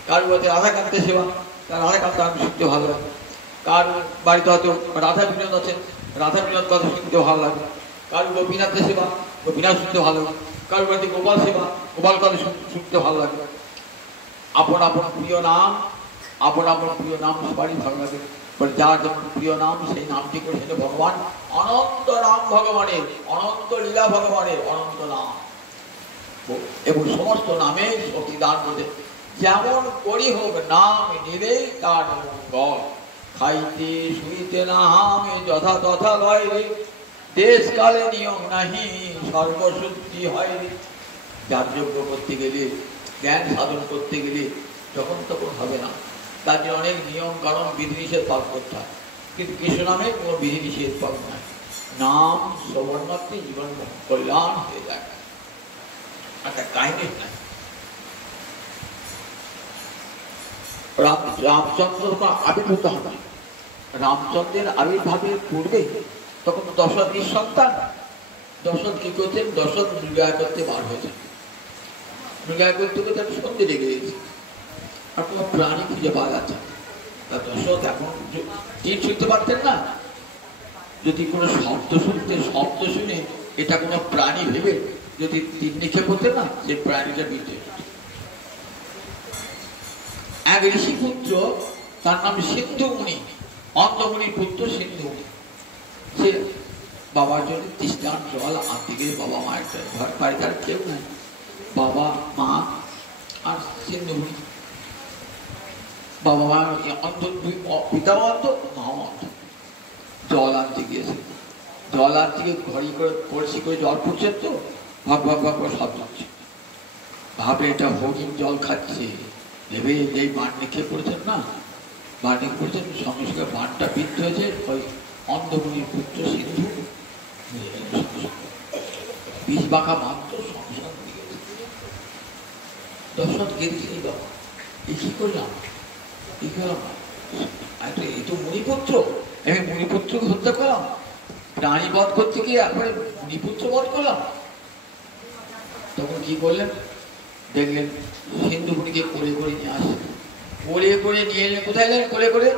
কার বাড়িতে রাধাকান্তের সেবা, তার রাধাকান্ত নাম শুনতে ভালো লাগে। কার বাড়িতে হয়তো রাধা বিনোদ আছেন, রাধা বিনোদ কথা শুনতে ভালো লাগে। কার গোপীনাথের সেবা, গোপীনাথ শুনতে ভালো লাগে। কার বাড়িতে গোপাল সেবা, গোপাল কথা শুনতে ভালো লাগে। আপন আপন প্রিয় নাম, আপন আপন প্রিয় নাম সবারই ভালো লাগে। বলে যার যেমন প্রিয় নাম সেই নামটি করে সেটা ভগবান। অনন্ত নাম ভগবানের, অনন্ত লীলা ভগবানের, অনন্ত নাম এবং সমস্ত নামে প্রতিদান করতে। যেমন করি হোক নাম নিলেই তার মঙ্গল। খাইতে শুইতে না হামে যথা তথা লয় রে, দেশ কালে নিয়ম নাহি সর্বশুদ্ধি হয় রে। যার যোগ্য করতে গেলে, জ্ঞান সাধন করতে গেলে যখন তখন হবে না। তার জন্য অনেক নিয়ম কারণ বিধিনিষেধ পালন করতে হয়। কিন্তু কৃষ্ণ নামে কোনো বিধিনিষেধ পালন নাই। নাম শ্রবণ মাত্রে জীবন কল্যাণ হয়ে যায়। একটা কাহিনী নাই। রামচন্দ্র আবির্ভূত হবে। রামচন্দ্রের আবির্ভাবের পূর্বে তখন দশরথ সন্তান। দশরথ কি করতেন? দশরথ মৃগয়া করতে বার হয়েছে। মৃগয়া করতে করতে সন্ধে লেগে গেছে, আর কোনো প্রাণী খুঁজে পাওয়া যাচ্ছে না। দশরথ এখন তীর ছুঁতে পারতেন না। যদি কোনো শব্দ শুনে এটা কোনো প্রাণী ভেবে যদি তীর নিক্ষেপ হতেন না, সেই প্রাণীটা বিজয়। এক ঋষি পুত্র, তার নাম সিন্ধু মুনি, অন্ধমুনির পুত্র সিন্ধু মুনি। সে বাবার জন্য তৃষ্ণার জল আনতে গিয়ে, বাবা মায়ের ঘর বাড়িতে আর কেউ নেই, বাবা মা আর সিন্ধু মুনি। বাবা মা অন্ধ, পিতাও অন্ধ, মাও অন্ধ। জল আনতে গিয়েছে, জল আনতে গিয়ে ঘড়ি করে কলসি করে জল ফুটছেন তো, ভাগ ভাগ ভাগ করে সব যাচ্ছে। ভাবে এটা হরিণ জল খাচ্ছে, ভেবে যেই বান নিক্ষেপ করেছেন না, বান নিক্ষেপ করেছেন, সঙ্গে সঙ্গে বানটা বিদ্ধ হয়েছে ওই অন্ধমুনির পুত্র সিন্ধু। বিষ বাঁকা বান তো সঙ্গে সঙ্গে গেছে। দশরথ গেছিল, কি করলাম, কি করলাম, এই তো মুনিপুত্র, আমি মুনিপুত্রকে হত্যা করলাম, প্রাণী বধ করতে গিয়ে একবারে মুনিপুত্র বধ করলাম। তখন কি করলেন? দেখলেন সিন্ধু মুনিকে কোলে করে নিয়ে আসে, কোলে করে নিয়ে এলেন। কোথায় এলেন? কোলে করে,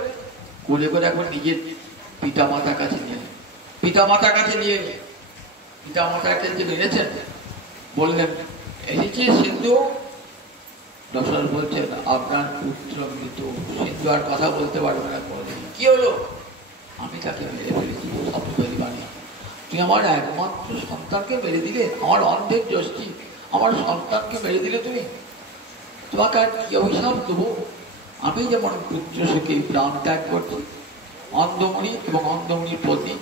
কোলে করে এখন নিজের পিতা মাতার কাছে নিয়ে এলেন। পিতা মাতার কাছে নিয়ে এলেন, পিতা মাতার কাছে বেড়েছেন। বললেন, এসেছি সিন্ধু। দশরথ বলছেন, আপনার পুত্র মৃত। সিন্ধু আর কথা বলতে পারবে না। কি হলো? আমি তাকে মেরে ফেলেছি, সপ্তরি বাণী। তুই আমার একমাত্র সন্তানকে মেরে দিলে, আমার অন্ধের যষ্টি, আমার সন্তানকে মেরে দিলে তুমি। তোমাকে আর কি অভিশাপ দেবো? আমি যেমন পুত্র সুখে প্রাণ ত্যাগ করছি, অন্ধমুনি এবং অন্ধমুনির পত্নী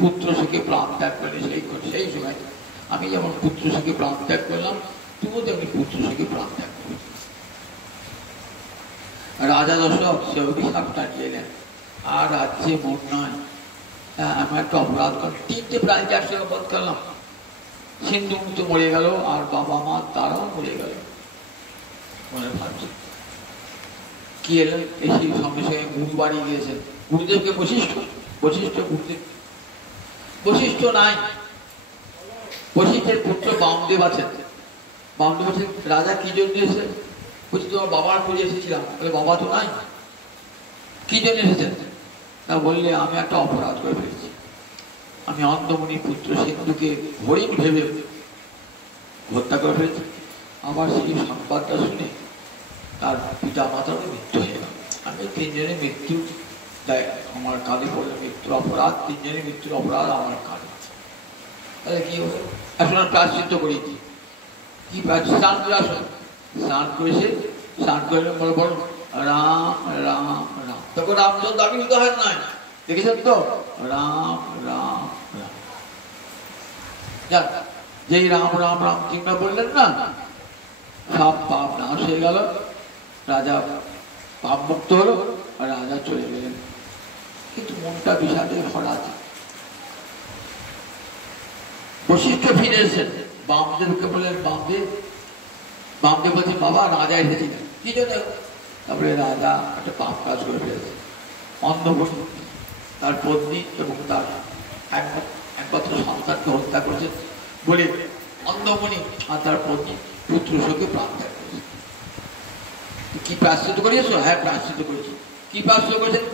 পুত্র সুখে প্রাণ ত্যাগ করলে সেই সময় আমি যেমন পুত্র সুখে প্রাণ ত্যাগ করলাম, তুমিও তেমনি পুত্র সুখে প্রাণ ত্যাগ করবে। রাজা দশরথ সে অভিশাপটা নিয়ে এলেন। আর রাজ্যে মন নয়, আমার একটা অপরাধ করলাম, 3টে প্রাণীকে একসঙ্গে বধ করলাম। সিন্ধু তো মরে গেল, আর বাবা মা তারাও মরে গেল। মনে ভাবছি কি এলেন, এসে সঙ্গে সঙ্গে গুরু বাড়ি গিয়েছেন। গুরুদেবকে বশিষ্ঠ, বশিষ্ঠ গুরুদেব, বশিষ্ঠ নাই, বশিষ্ঠের পুত্র বামদেব আছেন। বামদেব আছেন, রাজা কি জন্য এসে? বলছি তোমার বাবার পুজো এসেছিলাম। বলে বাবা তো নাই, কি জন্য এসেছেন? তা বললে আমি একটা অপরাধ করে ফেলেছি, আমি অন্ধমুনি পুত্র সিন্ধুকে হরিণ ভেবে হত্যা করে ফেলেছি। আবার সেই সংবাদটা শুনে তার পিতা মাতারও মৃত্যু হয়ে গেল। আমি তিনজনের মৃত্যু আমার কাঁধে পড়লে, মৃত্যুর অপরাধ, তিনজনের মৃত্যুর অপরাধ আমার কাঁধে। তাহলে কি হবে? এখন প্রায়শ্চিত্ত করেছি। কি স্নান করে আসুন, স্নান করেছে, স্নান করলে বলো বলো রাম রাম রাম। তখন রামচন্দ্র আবির্ভূত হয় নাই, দেখেছেন তো? রাম রাম রাম, যেই রাম রাম রাম চিন্তা বললেন না, সব পাপ নাশ হয়ে গেল, রাজা পাপ মুক্ত হলো, আর রাজা চলে গেলেন। কিন্তু মনটা বিষাদে ভরা আছে। বশিষ্ঠ ফিরে এসেছেন, বামদেবকে বললেন বামদেব, বামদেব বলছেন বাবা রাজা এসেছিলেন কি জন্য? তারপরে রাজা একটা পাপ কাজ করে ফেলেছে। অন্ধমুনি তার পত্নী এবং তার একমাত্র সন্তানকে হত্যা করেছেন বলে অন্ধমুনি আর তার পত্নী পুত্র শোকে প্রাণ ত্যাগ করেছে। কি প্রায়শ্চিত্ত করিয়েছো? হ্যাঁ প্রায়শ্চিত্ত করেছি। কি প্রায়শ্চিত্ত করেছেন?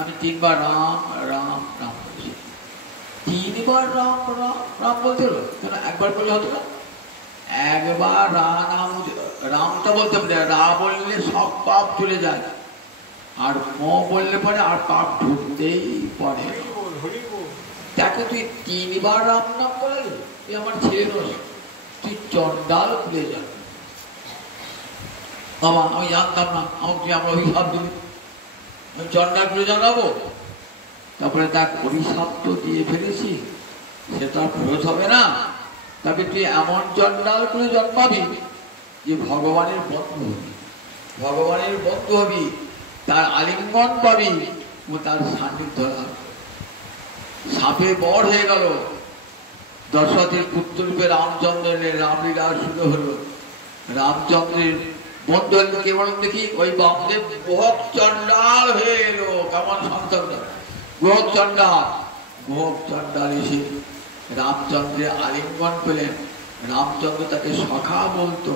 আমি 3 বার রাম রাম রাম বলেছি। 3 বার রাম রাম রাম বলতে হলো কেন? একবার বললে হতো না? একবার রাম, রামটা বলতে পারে, রা বললে সব পাপ চলে যায়, আর ম বললে পরে আর পাপ ঢুকতেই পারে। তাকে তুই 3 বার রাম নাম বলে, তুই আমার ছেলে নস, তুই চন্ডাল খুলে যান। বাবা আমি জানতাম না, আমাকে তুই আমার অভিশাপ দিবি, আমি চন্ডাল খুলে জানাবো। তারপরে তাকে অভিশাপ তো দিয়ে ফেলেছি, সেটা ফেরত হবে না। তবে তুই এমন চন্ডাল করে জন্মাবি যে ভগবানের বন্ধু হবি, ভগবানের বন্ধু হবি, তার আলিঙ্গন পাবি ও তার সান্নিধ্য লাভ। সাপে বড় হয়ে গেল, দশরথের পুত্ররূপে রামচন্দ্রের রামলীলা শুরু হলো। রামচন্দ্রের বন্ধু হলেন কে বলেন দেখি? ওই বামদেব গোহক চন্ডাল হয়ে এলো। কেমন সন্তান? গোহক চন্ডাল, গোহক চন্ডাল এসে রামচন্দ্রের আলিঙ্গন পেলেন। রামচন্দ্র তাকে সখা বলতো।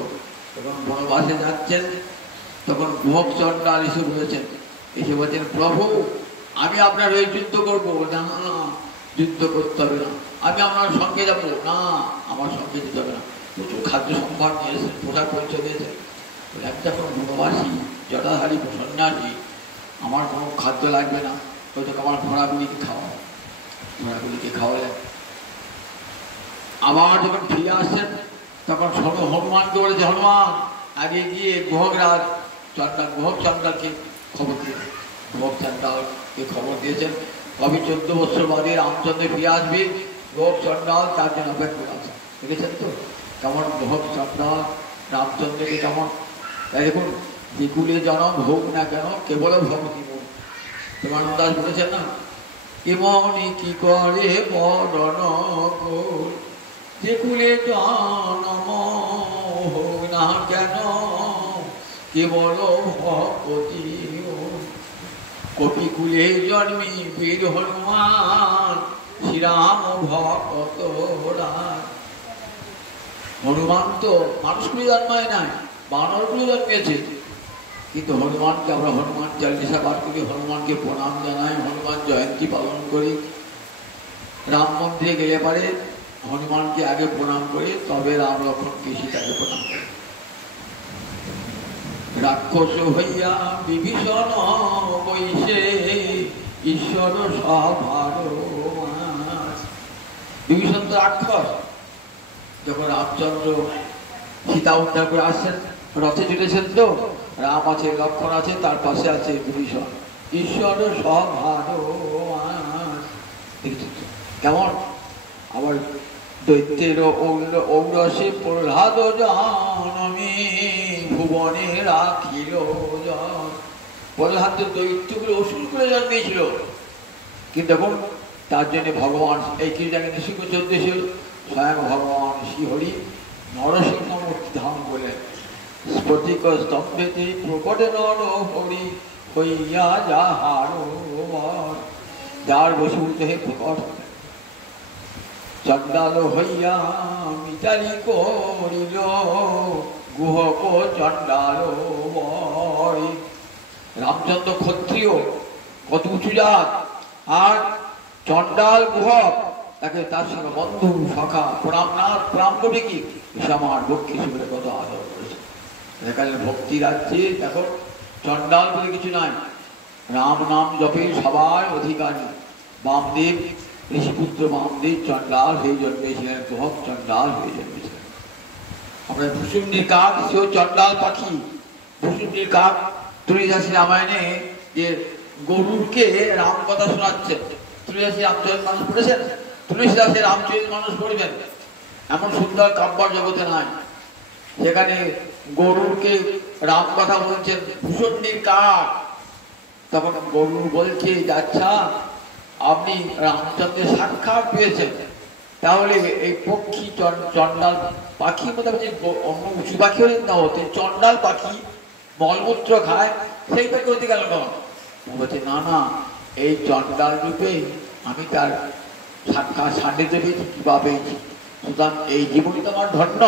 তখন বনবাসে যাচ্ছেন, তখন গোহক চন্ডাল এসে বলেছেন, এসে বলছেন প্রভু আমি আপনার ওই যুদ্ধ করবো না, যুদ্ধ করতে হবে না, আমি আপনার সঙ্গে যাবো না, আমার সঙ্গে যেতে হবে না। প্রচুর খাদ্য সম্ভার নিয়েছেন, পোশাক পরিচয় দিয়েছেন। আমি যখন বনবাসী জটাধারী সন্ন্যাসী, আমার কোনো খাদ্য লাগবে না, হয়তো আমার ঘোড়াগুলিকে খাওয়া, ঘোড়াগুলিকে খাওয়ালেন। আবার যখন ফিরে আসছেন তখন হনুমানকে বলেছে, হনুমান আগে গিয়ে গোহকরাজ চন্ডাল, গোহক চন্ডালকে খবর দিয়ে, গোহক চন্ডালকে খবর দিয়েছেন কবে 14 বছর বাদে রামচন্দ্র ফিরে আসবে, গোহক চন্ডাল তার জন্য অপেক্ষা করে আছে। দেখেছেন তো কেমন গোহক চন্ডাল রামচন্দ্রকে কেমন। তাই দেখুন, বিকুলে জনম হোক না কেন কেবল ভক্তি হোক। তোমার দাস বলেছেন না, কেমনি কি করে বরণ যেকুলে জনম হোক না কেন কেবল ভক্তি। কপিকুলে জন্মি বীর হনুমান শ্রীরাম ভক্ত রাম। হনুমান তো মানুষগুলি জন্মায় নাই, বানরগুলি জন্মেছে। কিন্তু হনুমানকে আমরা হনুমান চালিশা পাঠ করি, হনুমানকে প্রণাম জানাই, হনুমান জয়ন্তী পালন করি। রাম মন্দিরে গেলে পারে হনুমানকে আগে প্রণাম করি, তবে রাম লক্ষ্মণকে সীতাকে প্রণাম করি। রাক্ষস হইয়া বিভীষণ বৈশে ঈশ্বর সভার। বিভীষণ তো রাক্ষস। যখন রামচন্দ্র সীতা উদ্ধার করে আসছেন, রথে চলেছেন তো, রাম আছে, লক্ষ্মণ আছে, তার পাশে আছে বিভীষণ। ঈশ্বর সভার কেমন। আবার দৈত্যের ঔরসে প্রহ্লাদ জনমী ভুবনে রাখিল জন। প্রহ্লাদ দৈত্যগুলো অসুর করে জন্মেছিল, কিন্তু এখন তার জন্য ভগবান এই কি জায়গায় নৃসিংহ চৌদ্দেশে স্বয়ং ভগবান শ্রীহরি নরসিংহ মূর্তি ধারণ করলেন। স্ফটিক স্তম্ভেতে প্রকটে নর হরি হইয়া যাহার, যার বসীভূত হে প্রকট চণ্ডাল হইয়া মিতালি করিল গুহক চণ্ডাল বয়। রামচন্দ্র ক্ষত্রিয়, কত উঁচু জাত, আর চণ্ডাল গুহক তাকে তার সঙ্গে বন্ধু সখা প্রণামনাথ প্রণাম করবে কি আমার লক্ষ্মী শিবের কত আদর করেছে। এখানে ভক্তি রাজ্যে দেখো চণ্ডাল বলে কিছু নাই, রাম নাম জপে সবাই অধিকারী। বামদেব ঋষিপুত্র বামদেব চণ্ডাল হয়ে জন্মেছিলেন, গুহক চণ্ডাল হয়ে জন্মেছিলেন। আমরা ভূষুণ্ডির কাক, সেও চণ্ডাল পাখি। ভূষুণ্ডির কাক তুলসীদাস রামায়ণে যে গরুরকে রাম কথা শোনাচ্ছে, তুলসী রামচরিত মানুষ পড়েছেন, তুলসীদাসের রামচরিত মানুষ পড়বেন, এমন সুন্দর কাব্য জগতে নাই। সেখানে গরুরকে রাম কথা বলছেন ভূষুণ্ডির কাক। তখন গরু বলছে, আচ্ছা আপনি রামচন্দ্রের সাক্ষাৎ পেয়েছেন, তাহলে এই পক্ষী চণ্ডাল পাখি মধ্যে অন্য উঁচু পাখি হলেন না হতে চণ্ডাল পাখি মলমূত্র খায়, সেই পাখি হতে গেল কেন? বলছে না না, এই চণ্ডাল রূপে আমি তার সাক্ষাৎ সান্নিধ্য পেয়েছি, কৃপা পেয়েছি, সুতরাং এই জীবনই তো আমার ধন্য।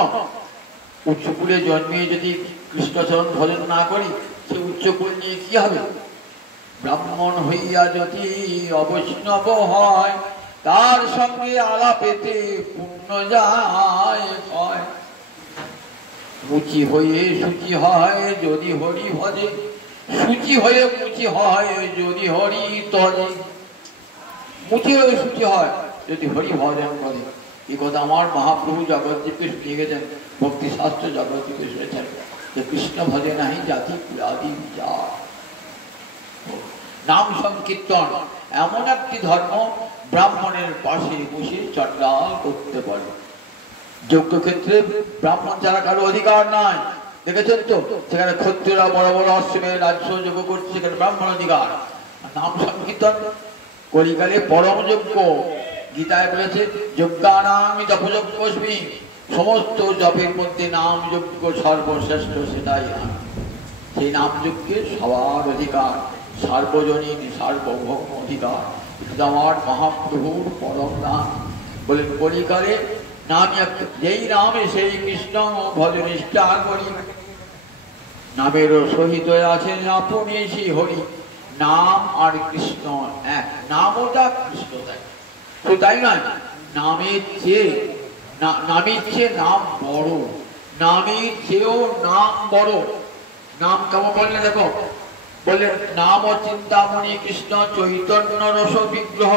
উচ্চকুলে জন্মিয়ে যদি কৃষ্ণচরণ ভজন না করি, সে উচ্চকুল নিয়ে কি হবে? ব্রাহ্মণ হইয়া যদি অবৈষ্ণব হয়, তার সঙ্গে আলাপেতে পুণ্য যায় হয়। মুচি হয়ে সূচি হয় যদি হরি ভজে, সূচি হয়ে মুচি হয় যদি হরি তরে। মুচি হয়ে সূচি হয় যদি হরি ভজন করে। এই কথা আমার মহাপ্রভু জগৎদীপকে শুনিয়ে গেছেন, ভক্তি শাস্ত্র জগৎদীপকে শুনেছেন যে কৃষ্ণ ভজে নাহি জাতি পুরাদি যা। নাম সংকীর্তন এমন একটি ধর্ম, ব্রাহ্মণের পাশে বসে চণ্ডাল করতে পারে। যজ্ঞক্ষেত্রে ব্রাহ্মণ ছাড়া কারো অধিকার নাই, দেখেছেন তো? সেখানে ক্ষত্রিয়রা বড় বড় আশ্রমে রাজ্য যজ্ঞ করছে, সেখানে ব্রাহ্মণ অধিকার। নাম সংকীর্তন কলিকালে পরম যজ্ঞ। গীতায় বলেছে যজ্ঞানাং জপযজ্ঞস্মি, সমস্ত জপের মধ্যে নাম যজ্ঞ সর্বশ্রেষ্ঠ, সেটাই আমি। সেই নাম যজ্ঞে সবার অধিকার, সার্বজনীন সার্বভৌম অধিকার। আমার মহাপ্রভুর পরম নাম বলেন কলিকালে নাম, যেই নামে সেই কৃষ্ণ ভজ নিষ্ঠা করি, নামেরও সহিত আছেন আপনি শ্রী হরি। নাম আর কৃষ্ণ এক, নামও যা কৃষ্ণ তাই। তো তাই নয়, নামের চেয়ে নাম বড়, নামের চেয়েও নাম বড়। নাম কেমন বললেন দেখো, বললেন নাম ও চিন্তামণি কৃষ্ণ চৈতন্য রস বিগ্রহ,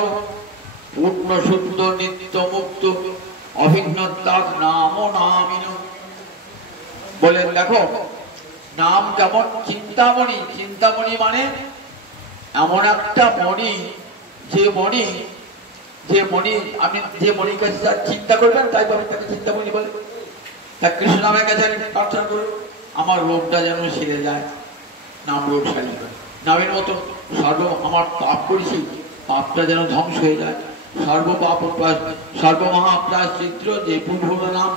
পূর্ণ শুদ্ধ নিত্য মুক্ত অভিন্নতার নাম ও নামিন। বলেন দেখো নাম যেমন চিন্তামণি, চিন্তামণি মানে এমন একটা মণি, যে মণি আপনি যে মণির কাছে যার চিন্তা করবেন তাই পাবেন, তাকে চিন্তামণি বলে। তা কৃষ্ণ নামের কাছে আমি প্রার্থনা করব আমার রোগটা যেন সেরে যায়, নাম রোগ সারিয়ে যায়। নামের মতো আমার পাপ করেছি, পাপটা যেন ধ্বংস হয়ে যায়। সর্বমহাপ্রায়শ্চিত্ত যে পূর্ব নাম।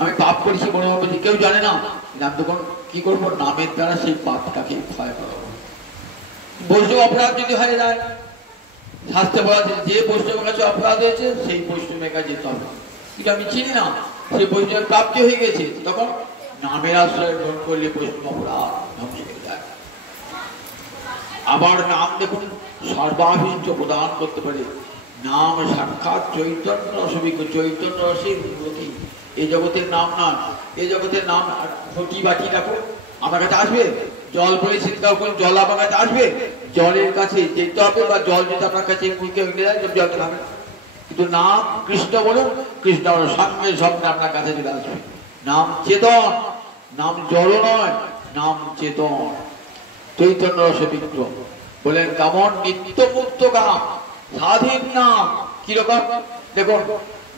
আমি পাপ করেছি মনে হবে, কেউ জানে না, নাম তখন কি করবো? নামের দ্বারা সেই পাপটাকে ক্ষয় করাবো। বৈষ্ণব অপরাধ যদি হয়ে যায়, শাস্ত্রে বলা আছে যে বৈষ্ণবের কাছে অপরাধ হয়েছে সেই বৈষ্ণবের কাছে যেতে হবে, কিন্তু আমি চিনি না, সেই বৈষ্ণবের প্রাপ্তি হয়ে গেছে, তখন নামের আশ্রয় গ্রহণ করলে বৈষ্ণব অপরাধ ধ্বংস হয়ে যায়। আবার নাম দেখুন সর্বাভিষ্ট প্রদান করতে পারে। নাম সাক্ষাৎ চৈতন্য রসবিজ্ঞ, চৈতন্য রসের উন্নতি। এই জগতের নাম নয়, এই জগতের নাম ঘটি বাটি রাখো, আমার কাছে আসবে। জল বলে চিন্তাও করুন, জল আমার কাছে আসবে, জলের কাছে যেতে হবে, বা জল যদি আপনার কাছে মুখে উঠে যায় জলটা খাবে। কিন্তু নাম কৃষ্ণ বলুন, কৃষ্ণ সঙ্গে সঙ্গে আপনার কাছে চলে আসবে। নাম চেতন, নাম জল নয়, নাম চেতন। চৈতন্য রসবিজ্ঞ বলেন কেমন নিত্য মুক্ত কাম, স্বাধীন নাম। কিরকম দেখুন,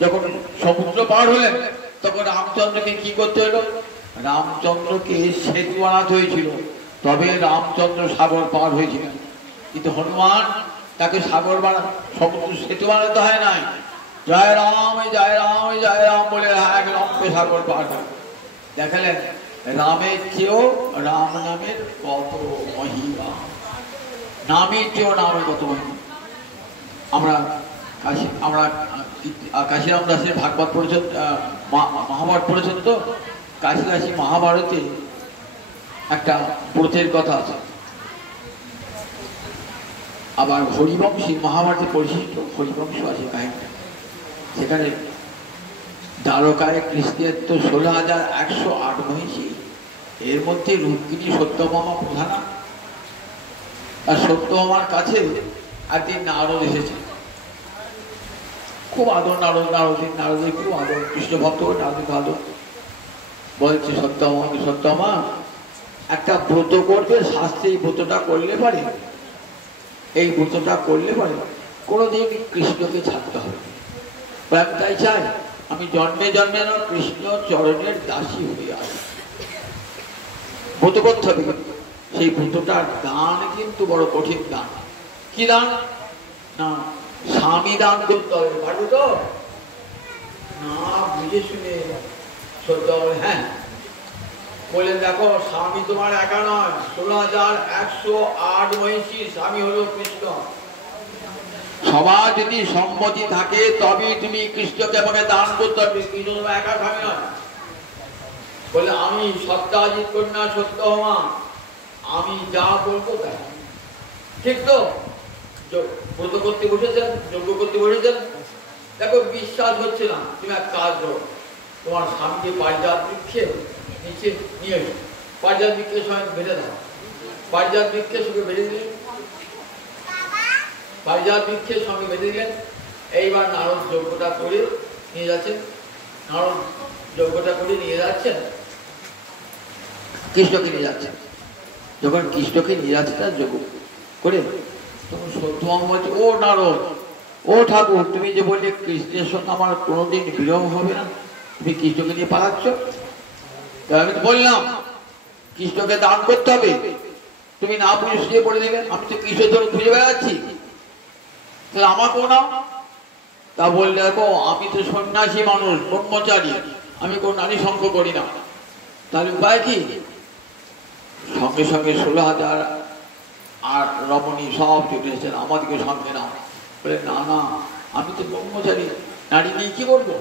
যখন সমুদ্র পার হলেন তখন রামচন্দ্রকে কি করতে হলো? রামচন্দ্রকে সেতু বানাতে হয়েছিল, তবে রামচন্দ্র সাগর পার হয়েছিলেন। কিন্তু হনুমান তাকে সমুদ্র সেতু বানাতে হয় নাই, জয় রাম জয় রাম জয় রাম বলে এক লম্বে সাগর পার হয়। দেখালেন রামের চেয়েও রাম নামের কত মহিমা, নামের চেয়েও নামের কত মহিমা। আমরা কাশিরাম দাসের ভাগবত পড়েছেন, মহাভারত পড়েছেন তো। কাশি কাশি মহাভারতে একটা ব্রতের কথা আছে। আবার হরিবংশী মহাভারতে পরিচিত হরিবংশ আছে কাহিনীটা। সেখানে দ্বারকায় কৃষ্ণের তো 16,108 মহিষী, এর মধ্যে রুক্মিণী সত্যভামা প্রধানা। আর সত্যভামার কাছে একদিন নারদ এসেছে, খুব আদর নারদের খুব আদর, কৃষ্ণ ভক্ত নারদের আদর। বলছে সত্যভামাকে, সত্যভামা একটা ব্রত করবে, শাস্ত্রে এই ব্রতটা করলে পারে, এই ব্রতটা করলে পারে কোনোদিন কৃষ্ণকে ছাড়তে হবে। আমি তাই চাই আমি জন্মে জন্মে না কৃষ্ণ চরণের দাসী হয়ে আসি। ব্রত করতে হবে, সেই ব্রতটার দান কিন্তু বড় কঠিন দান। কি দান? না স্বামী দান করতে হবে। পারবে তো? না বুঝে শুনে সত্য হবে। হ্যাঁ বলে দেখো, স্বামী তোমার একা নয়, 16,108 মহিষী স্বামী হলো কৃষ্ণ। সবার যদি সম্মতি থাকে তবে তুমি কৃষ্ণকে আমাকে দান করতে হবে। কৃষ্ণ তোমার একা স্বামী নয়। বলে আমি সত্যাজিৎ কন্যা সত্যভামা, আমি যা বলবো তাই। ঠিক তো? ব্রত করতে বসেছেন, যজ্ঞ করতে বসেছেন, দেখো বিশ্বাস হচ্ছে না, তুমি এক কাজ করো, তোমার স্বামীকে পারিজাত বৃক্ষে নিচে নিয়ে এসো, পারিজাত বৃক্ষের সঙ্গে বেঁধে দাও। পারিজাত বৃক্ষের সঙ্গে বেঁধে দিলেন, পারিজাত বৃক্ষের সঙ্গে বেঁধে দিলেন। এইবার নারদ যজ্ঞটা করে নিয়ে যাচ্ছেন, নারদ যজ্ঞটা করে নিয়ে যাচ্ছেন, কৃষ্ণকে নিয়ে যাচ্ছেন। যখন কৃষ্ণকে নিয়ে যাচ্ছে তার যজ্ঞ করে, তখন সত্যভামা বলছে, ও নারদ, ও ঠাকুর, তুমি যে বললে কৃষ্ণের সঙ্গে আমার কোনোদিন বিরহ হবে না, তুমি কৃষ্ণকে নিয়ে পালাচ্ছ। আমি তো বললাম কৃষ্ণকে দান করতে হবে, তুমি না বুঝে শুয়ে পড়ে দিলে, আমি তো কৃষ্ণ ধরে খুঁজে বেড়াচ্ছি, তাহলে আমাকেও নাও। তা বললে, দেখো আমি তো সন্ন্যাসী মানুষ, ব্রহ্মচারী, আমি কোন নারী সঙ্গ করি না, তাহলে উপায় কি? সঙ্গে সঙ্গে 16,000 রমণী সব চলে এসেছেন, আমাদেরকে সঙ্গে নাও। বলে না না, আমি তো ব্রহ্মচারী, নারী নিয়ে কি করবো,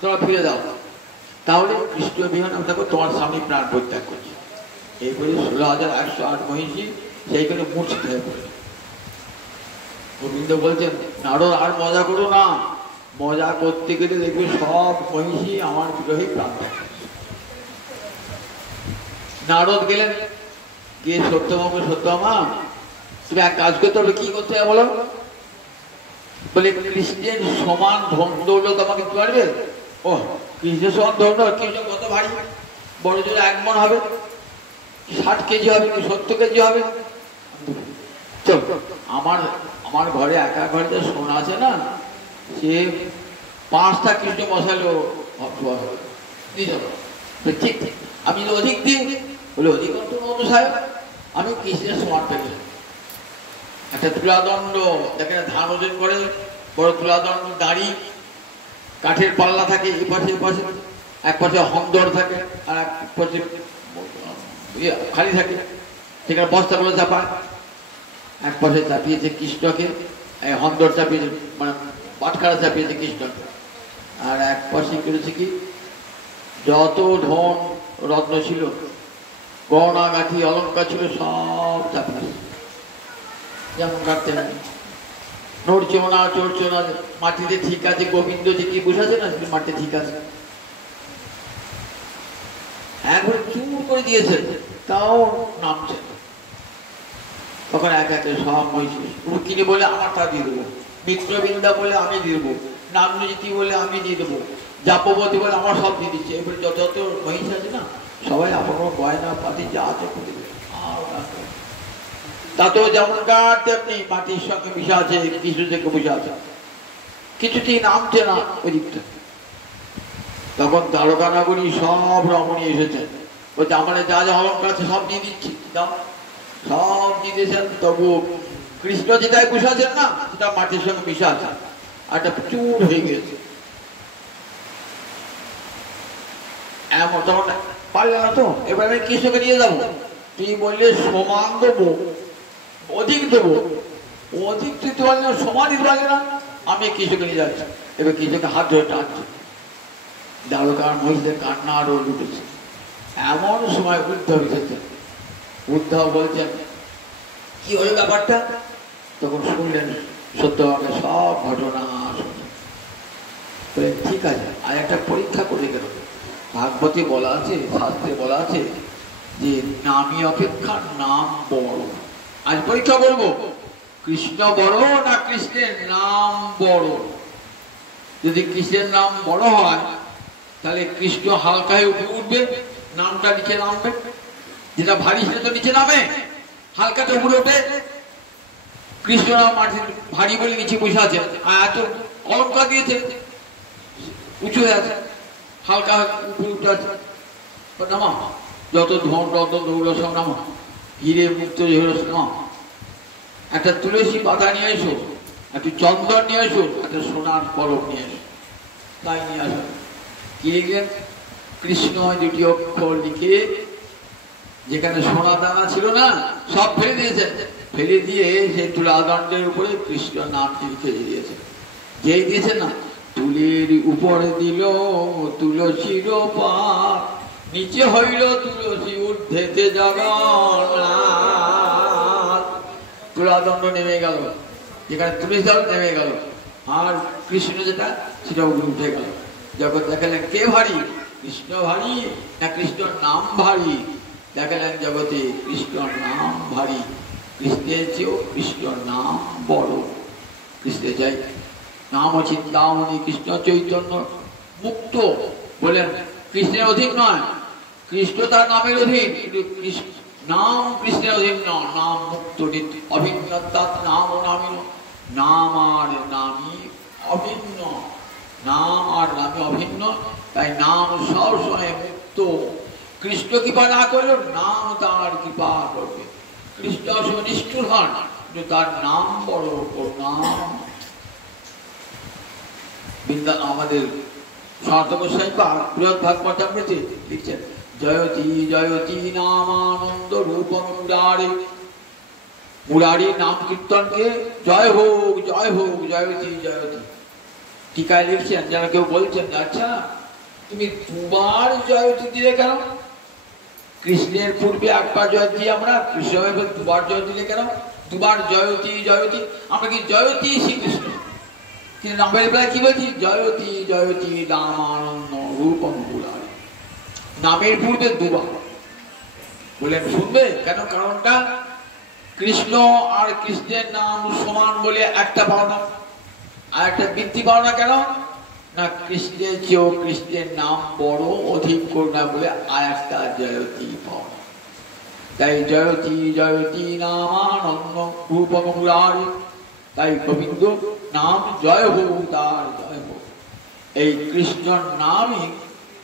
তোমরা ফিরে দাও। তাহলে কৃষ্ণ বিহনে দেখো তোমার স্বামী প্রাণ পরিত্যাগ করছে। এই বলে 16,108 মহিষী সেইখানে মূর্ছিত হয়ে পড়ে। গোবিন্দ বলছেন, নারদ আর মজা করো না, মজা করতে গেলে দেখবে সব মহিষী আমার বিরোহী প্রাণ ত্যাগ করছে। নারদ গেলেন, গিয়ে সত্যভামা, সত্যভামা তুমি এক কাজ করতে হবে। কি করতে হবে বলো? বলে কৃষ্ণের সমান ধন দৌলত আমাকে দিতে পারবে? ও কৃষ্ণের সমান ধন, কৃষ্ণ কত ভারী, বড় জোরে 1 মণ হবে, 60 কেজি হবে, 70 কেজি হবে। চল, আমার ঘরে একা ঘরে যে সোনা আছে না, সে 5টা কৃষ্ণ বসালো নিয়ে যাবো। ঠিক আমি অধিক দিই, বলে অধিক সাহেব, আমি কৃষ্ণের সমান পেলে একটা তুলাদণ্ড দেখে, ধান ওজন করে বড় তুলাদণ্ড, দাঁড়ি, কাঠের পাল্লা থাকে, এ পাশে এপাশে, এক পাশে হন্দর থাকে আর এক পাশে খালি থাকে, সেখানে বস্তাগুলো চাপায়। এক পাশে চাপিয়েছে কৃষ্ণকে, হন্দর চাপিয়েছে, মানে পাটখারা চাপিয়েছে কৃষ্ণকে, আর এক পাশে করেছে কি যত ধন রত্ন ছিল, গহনা গাঠি অলঙ্কার ছিল, সব চাপিয়েছে। যেমন কাটতে নড়ছে না, চড়ছে না, মাটিতে ঠিক আছে। গোবিন্দ যে কি বুঝাছে না, মাটিতে ঠিক আছে, একবার চুর করে দিয়েছে, তাও নামছে। তখন এক একে সব মহিষী, রুক্মিণী বলে আমার তা দিয়ে দেবো, মিত্রবৃন্দা বলে আমি দিয়ে দেবো, নামনীতি বলে আমি দিয়ে দেবো, জাপবতী বলে আমার সব দিয়ে দিচ্ছে। এবার যত যত মহিষ আছে না, সবাই আপনার গয়না পাতি যা আছে করে দেবে। তাতেও যেমন গাছ তেমনি মাটির সঙ্গে মিশে আছে, কৃষ্ণ থেকে মিশে আছে, কিছুতেই নামছে না ওই দিকটা। তখন দ্বারকা নগরী সব রমণী এসেছেন, বলছে আমার যা যা অলঙ্কার আছে সব দিয়ে দিচ্ছি, সব দিয়ে দিয়েছেন। তবু কৃষ্ণ যেটাই বসে আছেন না, সেটা মাটির সঙ্গে মিশে আছে। একটা চুর হয়ে গেছে। এমন তখন পারলে না তো, এবার আমি কৃষ্ণকে নিয়ে যাবো। তুই বললে সমান দেবো, অধিক দেবো, অধিক দিতে পারলে না, সমান দিতে পারলে না, আমি কৃষ্ণকে নিয়ে যাচ্ছি। এবার কৃষ্ণকে হাত ধরে টানছে, দ্বারকার মহিলাদের কান্না আরো লুটেছে। এমন সময় উদ্ধব এসেছে। উদ্ধব বলছেন কি হলো ব্যাপারটা? তখন শুনলেন সত্যভাবে সব ঘটনা। ঠিক আছে, আর একটা পরীক্ষা করে গেল। ভাগবতে বলা আছে, শাস্ত্রে বলা আছে যে নামই অপেক্ষা নাম বড়। আজ পরীক্ষা করবো কৃষ্ণ বড় না কৃষ্ণের নাম বড়। যদি কৃষ্ণের নাম বড় হয় তাহলে কৃষ্ণ হালকা হয়ে উপরে উঠবে, নামটা নিচে নামবে। যেটা ভারী সেটা তো নিচে নামে, হালকাটা উপরে ওঠে। কৃষ্ণ নাম মাটির ভারী বলে নিচে বসে আছে, আর এত অলঙ্কার দিয়েছে উঁচু হয়ে আছে, হালকা উপরে উঠে আছে। নামা যত ধন রত্ন দৌল সব নামা, হিরে মুক্ত নামা। একটা তুলসী পাতা নিয়ে এসো, একটু চন্দন নিয়ে এসো, একটা সোনার কলম নিয়ে এসো। তাই নিয়ে আসো। কি লিখলেন? কৃষ্ণ দুটি অক্ষর লিখে যেখানে সোনা দানা ছিল না সব ফেলে দিয়েছেন। ফেলে দিয়ে সেই তুলাদণ্ডের উপরে কৃষ্ণ নামটি লিখে দিয়েছে। যেই দিয়েছে না, তুলের উপরে দিল তুলসীর পাত, নিচে হইল তুলসী ঊর্ধ্বেতে জগন্নাথ। তুলাদণ্ড নেমে গেল, যেখানে তুলসী দল নেমে গেল, আর কৃষ্ণ যেটা সেটা উঠে গেল। যখন দেখালেন কে ভারী, কৃষ্ণ ভারী না কৃষ্ণর নাম ভারী, দেখালেন জগতে কৃষ্ণর নাম ভারী। কৃষ্ণের চেয়েও কৃষ্ণর নাম বড়। কৃষ্ণে যাই নাম চিন্তামণি কৃষ্ণ চৈতন্য মুক্ত বলেন কৃষ্ণের অধীন নয়, কৃষ্ণ তার নামের অধীন, কিন্তু নাম কৃষ্ণের অধীন নয়। নাম মুক্ত অভিন্ন, তার নাম ও নামিন। নাম আর নামই অভিন্ন, নাম আর নামে অভিন্ন। তাই নাম সবসময় মুক্ত। কৃষ্ণ কৃপা না করলেও নাম তার কৃপা করবে। কৃষ্ণ নিষ্ঠুর হন, কিন্তু তার নাম বড় নাম। আমাদের সনাতন গোস্বামী বৃহৎ ভাগবতামৃতে লিখছেন জয়তি জয়তি নামানন্দ রূপ মুরারি। মুরারি নাম কীর্তনকে জয় হোক জয় হোক, জয়তি জয়তি। টিকায় লিখছেন, যারা কেউ বলছেন আচ্ছা তুমি দুবার জয়তি দিলে কেন? কৃষ্ণের পূর্বে একবার জয় দিই আমরা, কৃষ্ণ দুবার জয় দিলে কেন? দুবার জয়তি জয়তি, আমরা কি জয়তি শ্রীকৃষ্ণ, কিন্তু নামের বেলায় কি বলছি? জয়তি জয়তি রামানন্দ রূপম মুরারি। নামের পূর্বে দুবার বললেন, শুনবে কেন? কারণটা কৃষ্ণ আর কৃষ্ণের নাম সমান বলে একটা পাওনা, আর একটা বৃদ্ধি পাওনা। কেন না কৃষ্ণের চেয়েও কৃষ্ণের নাম বড়, অধিক করুণা বলে আর একটা জয়তি পাওনা। তাই জয়তি জয়তি নামানন্দ রূপম মুরারি। তাই গোবিন্দ নাম জয় হোক, তার জয় হোক। এই কৃষ্ণর নামই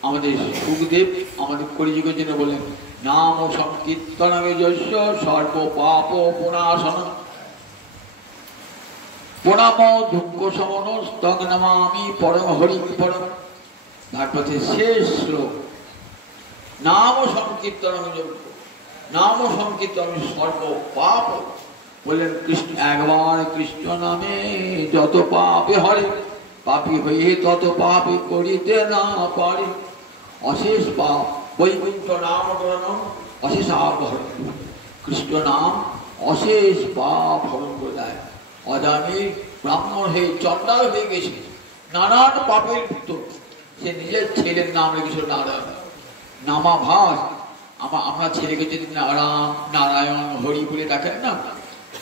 আমাদের সুখদেব আমাদের কলিযুগের জন্য বলেন নাম সংকীর্তনমে যস্য সর্ব পাপ পুনাশন প্রণাম দুঃখ সমন স্তং নমামি পরম হরি পরম। ভাগবতে শেষ শ্লোক নাম সংকীর্তনমে যজ্ঞ, নাম সংকীর্তন সর্ব পাপ। বললেন কৃষ্ণ একবার কৃষ্ণ নামে যত পাপে হরে, পাপী হয়ে তত পাপে করিতে না পারে। অশেষ পাপ বৈকুণ্ঠ নাম গ্রহণ অশেষ আবহরণ। কৃষ্ণ নাম অশেষ পাপ হরণ করে দেয়। অজামির ব্রাহ্মণ হয়ে চন্ডাল হয়ে গেছে, নানান পাপের ভিতর সে নিজের ছেলের নাম রেখেছিল নারায়ণ। নামাভাস আমরা ছেলেকে যদি রাম নারায়ণ হরি বলে ডাকেন না,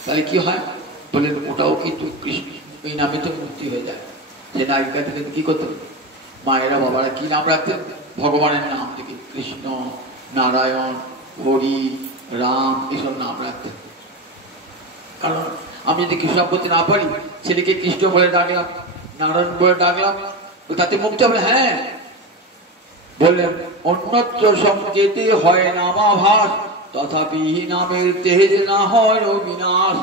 তাহলে কি হয়? বলেন ওটাও কিন্তু কৃষ্ণ এই নামে তো মুক্তি হয়ে যায়। সে নায়িকা থেকে কি করতেন মায়েরা বাবারা, কি নাম রাখতেন? ভগবানের নাম থেকে কৃষ্ণ নারায়ণ হরি রাম এসব নাম রাখতেন। কারণ আমি যদি কৃষ্ণ বলতে না পারি, ছেলেকে কৃষ্ণ বলে ডাকলাম, নারায়ণ বলে ডাকলাম, তাতে মুক্তি হবে। হ্যাঁ বললেন অন্যত্র সংকেতে হয় নামাভাস, তথাপি নামের তেজ না হয় বিনাশ।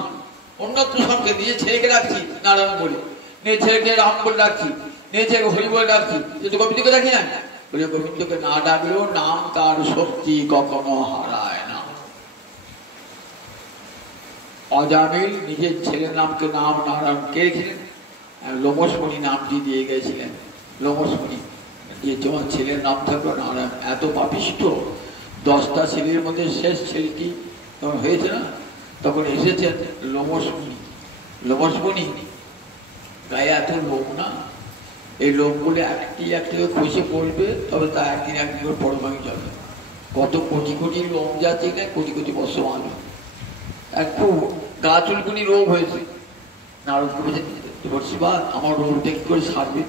অন্যত্র সংকেত দিয়ে ছেলেকে ডাকছি নারায়ণ বলে, নিয়ে ছেলেকে রাম বলে ডাকছি, নিয়ে ছেলেকে হরি বলে ডাকছি, কিন্তু গোবিন্দকে ডাকি না। বলে গোবিন্দকে না ডাকলেও নাম তার শক্তি কখনো হারায় না। অজামিল নিজের ছেলের নামকে নাম নারায়ণ কে রেখেছিলেন? লোমসমণি নামটি দিয়ে গেছিলেন। লোমসমণি যে তোমার ছেলের নাম থাকলো নারায়ণ। এত পাপিষ্ঠ, 10টা ছেলের মধ্যে শেষ ছেলেটি তখন হয়েছে না, তখন এসেছেন লোমসমণি। লোমসমণি গায়ে এত লোম না, এই লোমগুলো একটি একটি খসে পড়বে, তবে তা একদিন একদিন করে বড় ভাঙি যাবে। কত কোটি কোটি লোম যাচ্ছে না, কোটি কোটি বছর মানবে। একটু গা চুলকুনি রোগ হয়েছে, নারদকে বলছেন দেবর্ষিবাদ আমার রোগটা কি করে সারবে?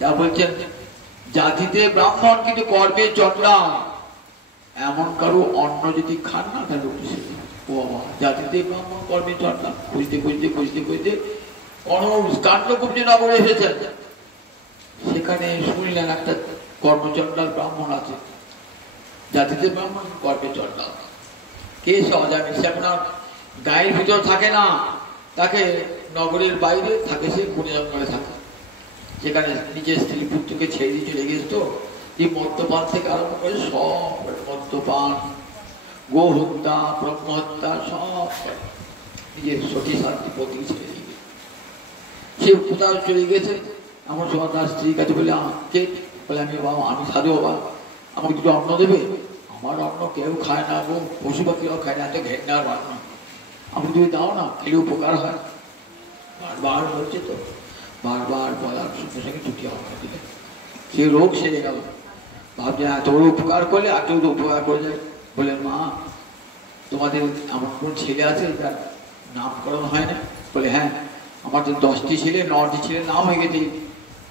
যা বলছেন জাতিতে ব্রাহ্মণ কিন্তু কর্মে চন্ডা, এমন কারো অন্ন যদি খান না তাহলে ও বাবা, জাতিতে ব্রাহ্মণ কর্মে চন্ডা। খুঁজতে খুঁজতে খুঁজতে খুঁজতে কাণ্ডকুব্জ নগরে এসেছেন, সেখানে শুনলেন একটা কর্মচন্ডাল ব্রাহ্মণ আছে। জাতিতে ব্রাহ্মণ কর্মে চন্ডাল কে? সে অজামিল। সে আপনার গায়ের ভিতর থাকে না, তাকে নগরের বাইরে থাকে, সে বনে জঙ্গলে থাকে। যেখানে নিজের স্ত্রী পুত্রকে ছেড়ে দিয়ে চলে গেছে, তো এই মদ্যপান থেকে আরম্ভ করে সব, মদ্যপান, গো হত্যা, ব্রহ্মহত্যা, সব নিজের সতী শান্তি পতি ছেড়ে দিয়ে সে কোথাও চলে গেছে। আমার সময় তার স্ত্রীর কাছে বলে কে? বলে আমি বাবা, আমি সাধু বাবা, আমাকে দুটো অন্ন দেবে? আমার অন্ন কেউ খায় না গো, পশু পাখিরাও খায় না, এত ঘেন্নার রান্না, আমাকে তুমি দাও না, খেলে উপকার হয়। বারবার বলছে, তো বারবার বলার সঙ্গে সঙ্গে ছুটি অন্ন দিলে সে রোগ সেরে গেল। ভাবছে এত বড় উপকার করলে আর কেউ তো উপকার করে যায়। বলে মা, তোমাদের আমার কোন ছেলে আছে যার নামকরণ হয় না? বলে হ্যাঁ, আমার তো 10টি ছেলে, 9টি ছেলের নাম হয়ে গেছে,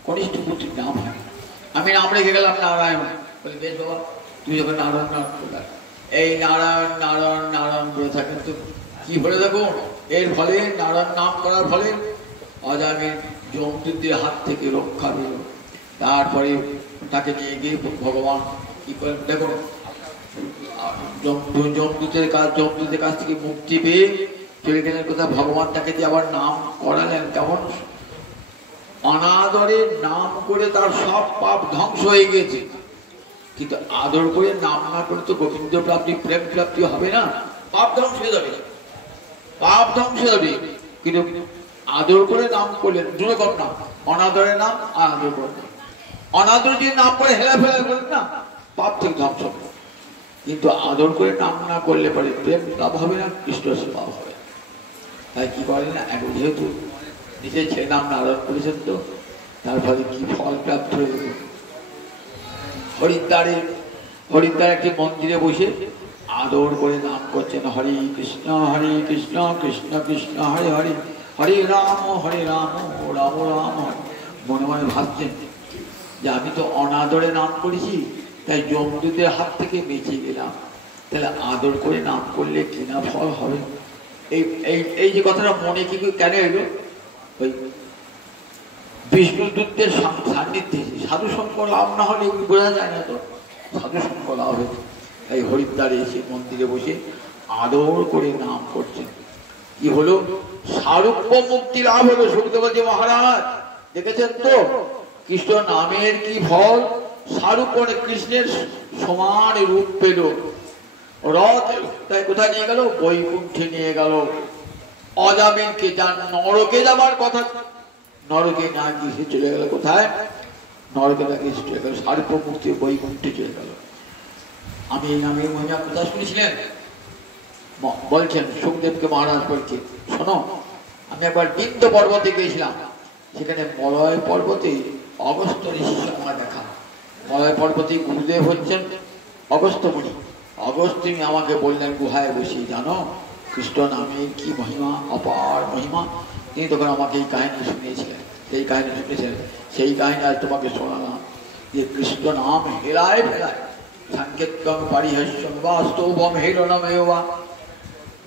কনিষ্ঠ পুত্রের নাম হয়, আমি নাম রেখে গেলাম নারায়ণ। বলে বেশ বাবা, তুমি যখন নারায়ণ নাম করলে, এই নারায়ণ নারায়ণ নারায়ণ বলে থাকেন, তো কি বলে দেখো, এর ফলে নারায়ণ নাম করার ফলে অজামিল যমদূতের হাত থেকে রক্ষা পেল। তারপরে তাকে নিয়ে গিয়ে ভগবান কি করেন দেখো, যমদূতের কাছ থেকে মুক্তি পেয়ে চলে গেলেন কোথায়? ভগবান তাকে দিয়ে আবার নাম করালেন। কেমন অনাদরে নাম করে তার সব পাপ ধ্বংস হয়ে গেছে, কিন্তু আদর করে নাম না করে তো গোবিন্দ প্রাপ্তি, প্রেম প্রাপ্তি হবে না, পাপ ধ্বংস হয়ে যাবে, পাপ ধ্বংস হয়ে যাবে। কিন্তু আদর করে নাম করলেন, দুরকম নাম, অনাদরে নাম আর আদর করে নাম। অনাদর যদি নাম করে হেলা ফেলা করলেন না, পাপ থেকে ধ্বংস হবে। কিন্তু আদর করে নাম না করলে পরে প্রেম লাভ হবে না, কৃষ্ণ সেবা হবে। তাই কি করেন না, এখন যেহেতু নিজের ছেলে নাম নারায়ণ করেছেন, তো তার ফলে কি ফল প্রাপ্ত হয়ে গেল। হরিদ্বার একটি মন্দিরে বসে আদর করে নাম করছেন, হরে কৃষ্ণ কৃষ্ণ কৃষ্ণ হরে হরে, হরে রাম রাম রাম। মনে মনে ভাবছেন যে আমি তো অনাদরে নাম করেছি, তাই যমদূতের হাত থেকে বেঁচে গেলাম, তাহলে আদর করে নাম করলে কিনা ফল হবে। এই যে কথাটা মনে কি কেন এলো, ওই বিষ্ণুদূতের সান্নিধ্যে সাধু সঙ্গ লাভ না হলে বোঝা যায় না, তো সাধু সঙ্গ লাভ হয়েছে। তাই হরিদ্বারে এসে মন্দিরে বসে আদর করে নাম করছেন। কি হলো? সারূপ্য মুক্তি লাভ হলো। সুখদেবজি মহারাজ দেখেছেন তো কৃষ্ণ নামের কি ফল, সারূপ্য কৃষ্ণের সমান রূপ পেল। রথ তাই কোথায় নিয়ে গেল? বৈকুণ্ঠে নিয়ে গেল। অজামিলকে যান নরকে যাবার কথা, নরকে না গিয়ে চলে গেল কোথায়? নরকে না গিয়ে চলে গেল সারূপ্য মুক্তি, বৈকুণ্ঠে চলে গেল। আমি এই নামের মহিমা কোথায় শুনেছিলেন? বলছেন সুখদেবকে মহারাজ বলছে, শোনো, আমি একবার বিন্দ পর্বতে গিয়েছিলাম, সেখানে মলয় পর্বতে অগস্ত্য ঋষির আমার দেখা। মলয় পর্বতে গুরুদেব হচ্ছেন অগস্ত্য মুনি। অগস্ত্যি আমাকে বললেন গুহায় বসে, জানো কৃষ্ণ নামের কি মহিমা, অপার মহিমা। তিনি তখন আমাকে এই কাহিনী শুনিয়েছিলেন, সেই কাহিনী শুনেছিলেন, সেই কাহিনী আজ তোমাকে শোনালাম। যে কৃষ্ণ নাম হেলায় ফেলায়, সাংকেত্যং পারিহাস্যং বাস্তবম হেলনমেবা,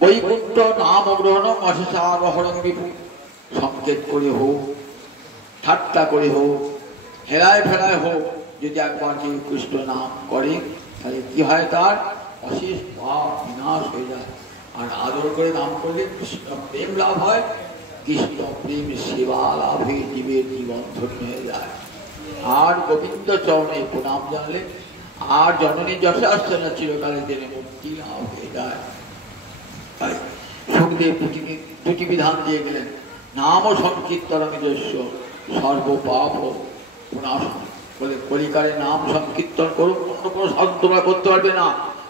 বৈকুণ্ঠ নাম গ্রহণং অশেষাবহরং বিপু। সংকেত করে হোক, ঠাট্টা করে হোক, হেলায় ফেলায় হোক, যদি একবার কেউ কৃষ্ণ নাম করে তাহলে কি হয়? তার অশেষ পাপ বিনাশ হয়ে যায়। আর আদর করে নাম করলে কৃষ্ণ প্রেম লাভ হয়, কৃষ্ণ প্রেম সেবা লাভে জীবের জীবন ধন্য হয়ে যায়। আর গোবিন্দ চরণে প্রণাম জানলে আর জননী যশাস্ত্রনা চিরকালের দিনে মুক্তি লাভ হয়ে যায়। তাই সুখদেব দুটি বিধান দিয়ে গেলেন, নাম সংকীর্তনং যস্য সর্বপাপ প্রণাশন। বলে কলিকালে নাম সংকীর্তন করো, অন্য কোনো সাধন তোমরা করতে পারবে না।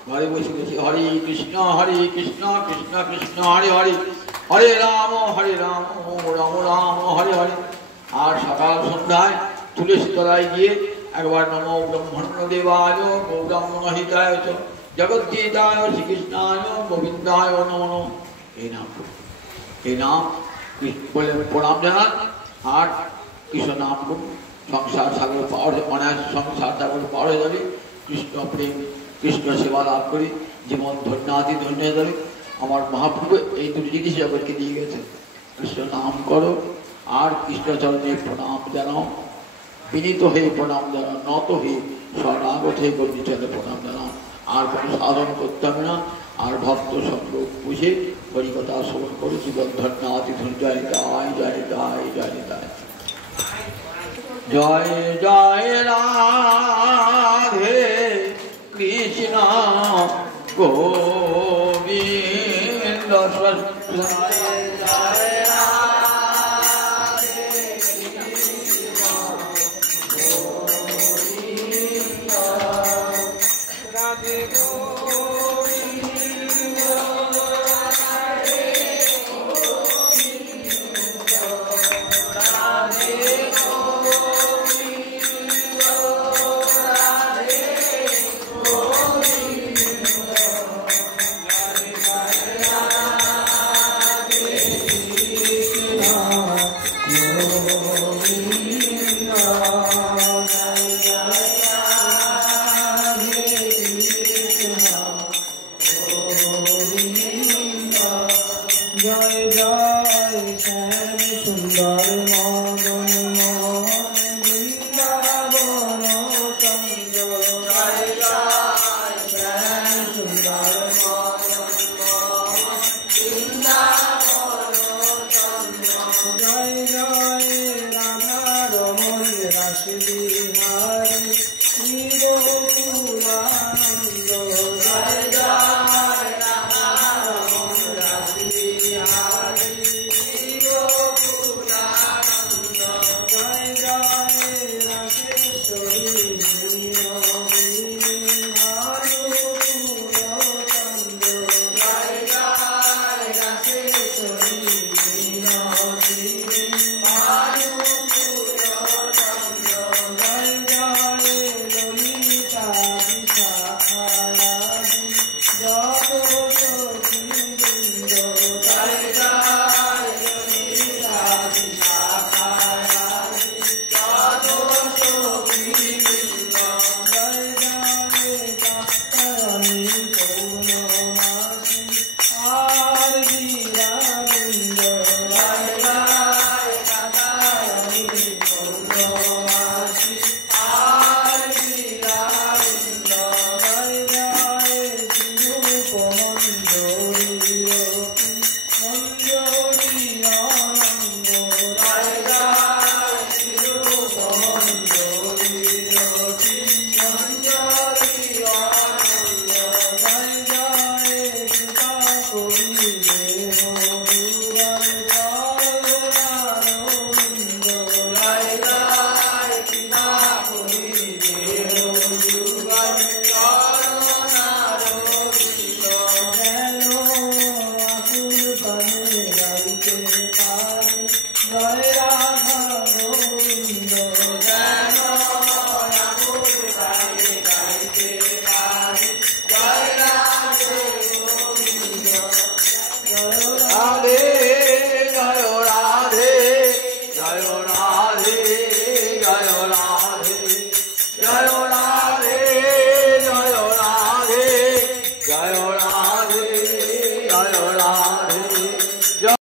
ঘরে বসে বসে হরে কৃষ্ণ কৃষ্ণ কৃষ্ণ হরে হরে, হরে রাম রাম রাম হরে হরে। আর সকাল সন্ধ্যায় তুলসী তলায় গিয়ে একবার নমো ব্রহ্মণ্য দেবায় গৌরাঙ্গ হিতায় জগদ্গীতায় শ্রীকৃষ্ণায় গোবিন্দায় নমো, এই নাম বলে প্রণাম জানান। আর কৃষ্ণ নাম করুন, সংসার সাগর পার অনায়াস সংসার সাগর পার হয়ে যাবে। কৃষ্ণ প্রেম কৃষ্ণ সেবা লাভ করি জীবন ধন্যাদি ধন্য হয়ে যাবে। আমার মহাপ্রভু এই দুটি জিনিস জগৎকে দিয়ে গেছে, কৃষ্ণ নাম করো আর কৃষ্ণচরণে প্রণাম জানাও, বিনীত হয়ে প্রণাম জানাও, নত হয়ে শরণাগত হয়ে গণ্ডিচরণে প্রণাম জানাও। আর কোনো সাধন করতে হবে না। আর ভক্ত সঙ্গ বুঝে হরিকথা শ্রবণ করে জীবন ধন্যাদি ধন্য। জয় জয় জয় জয় জয় জয় জয় জয় রাধে কৃষ্ণ গোবিন্দ। Hare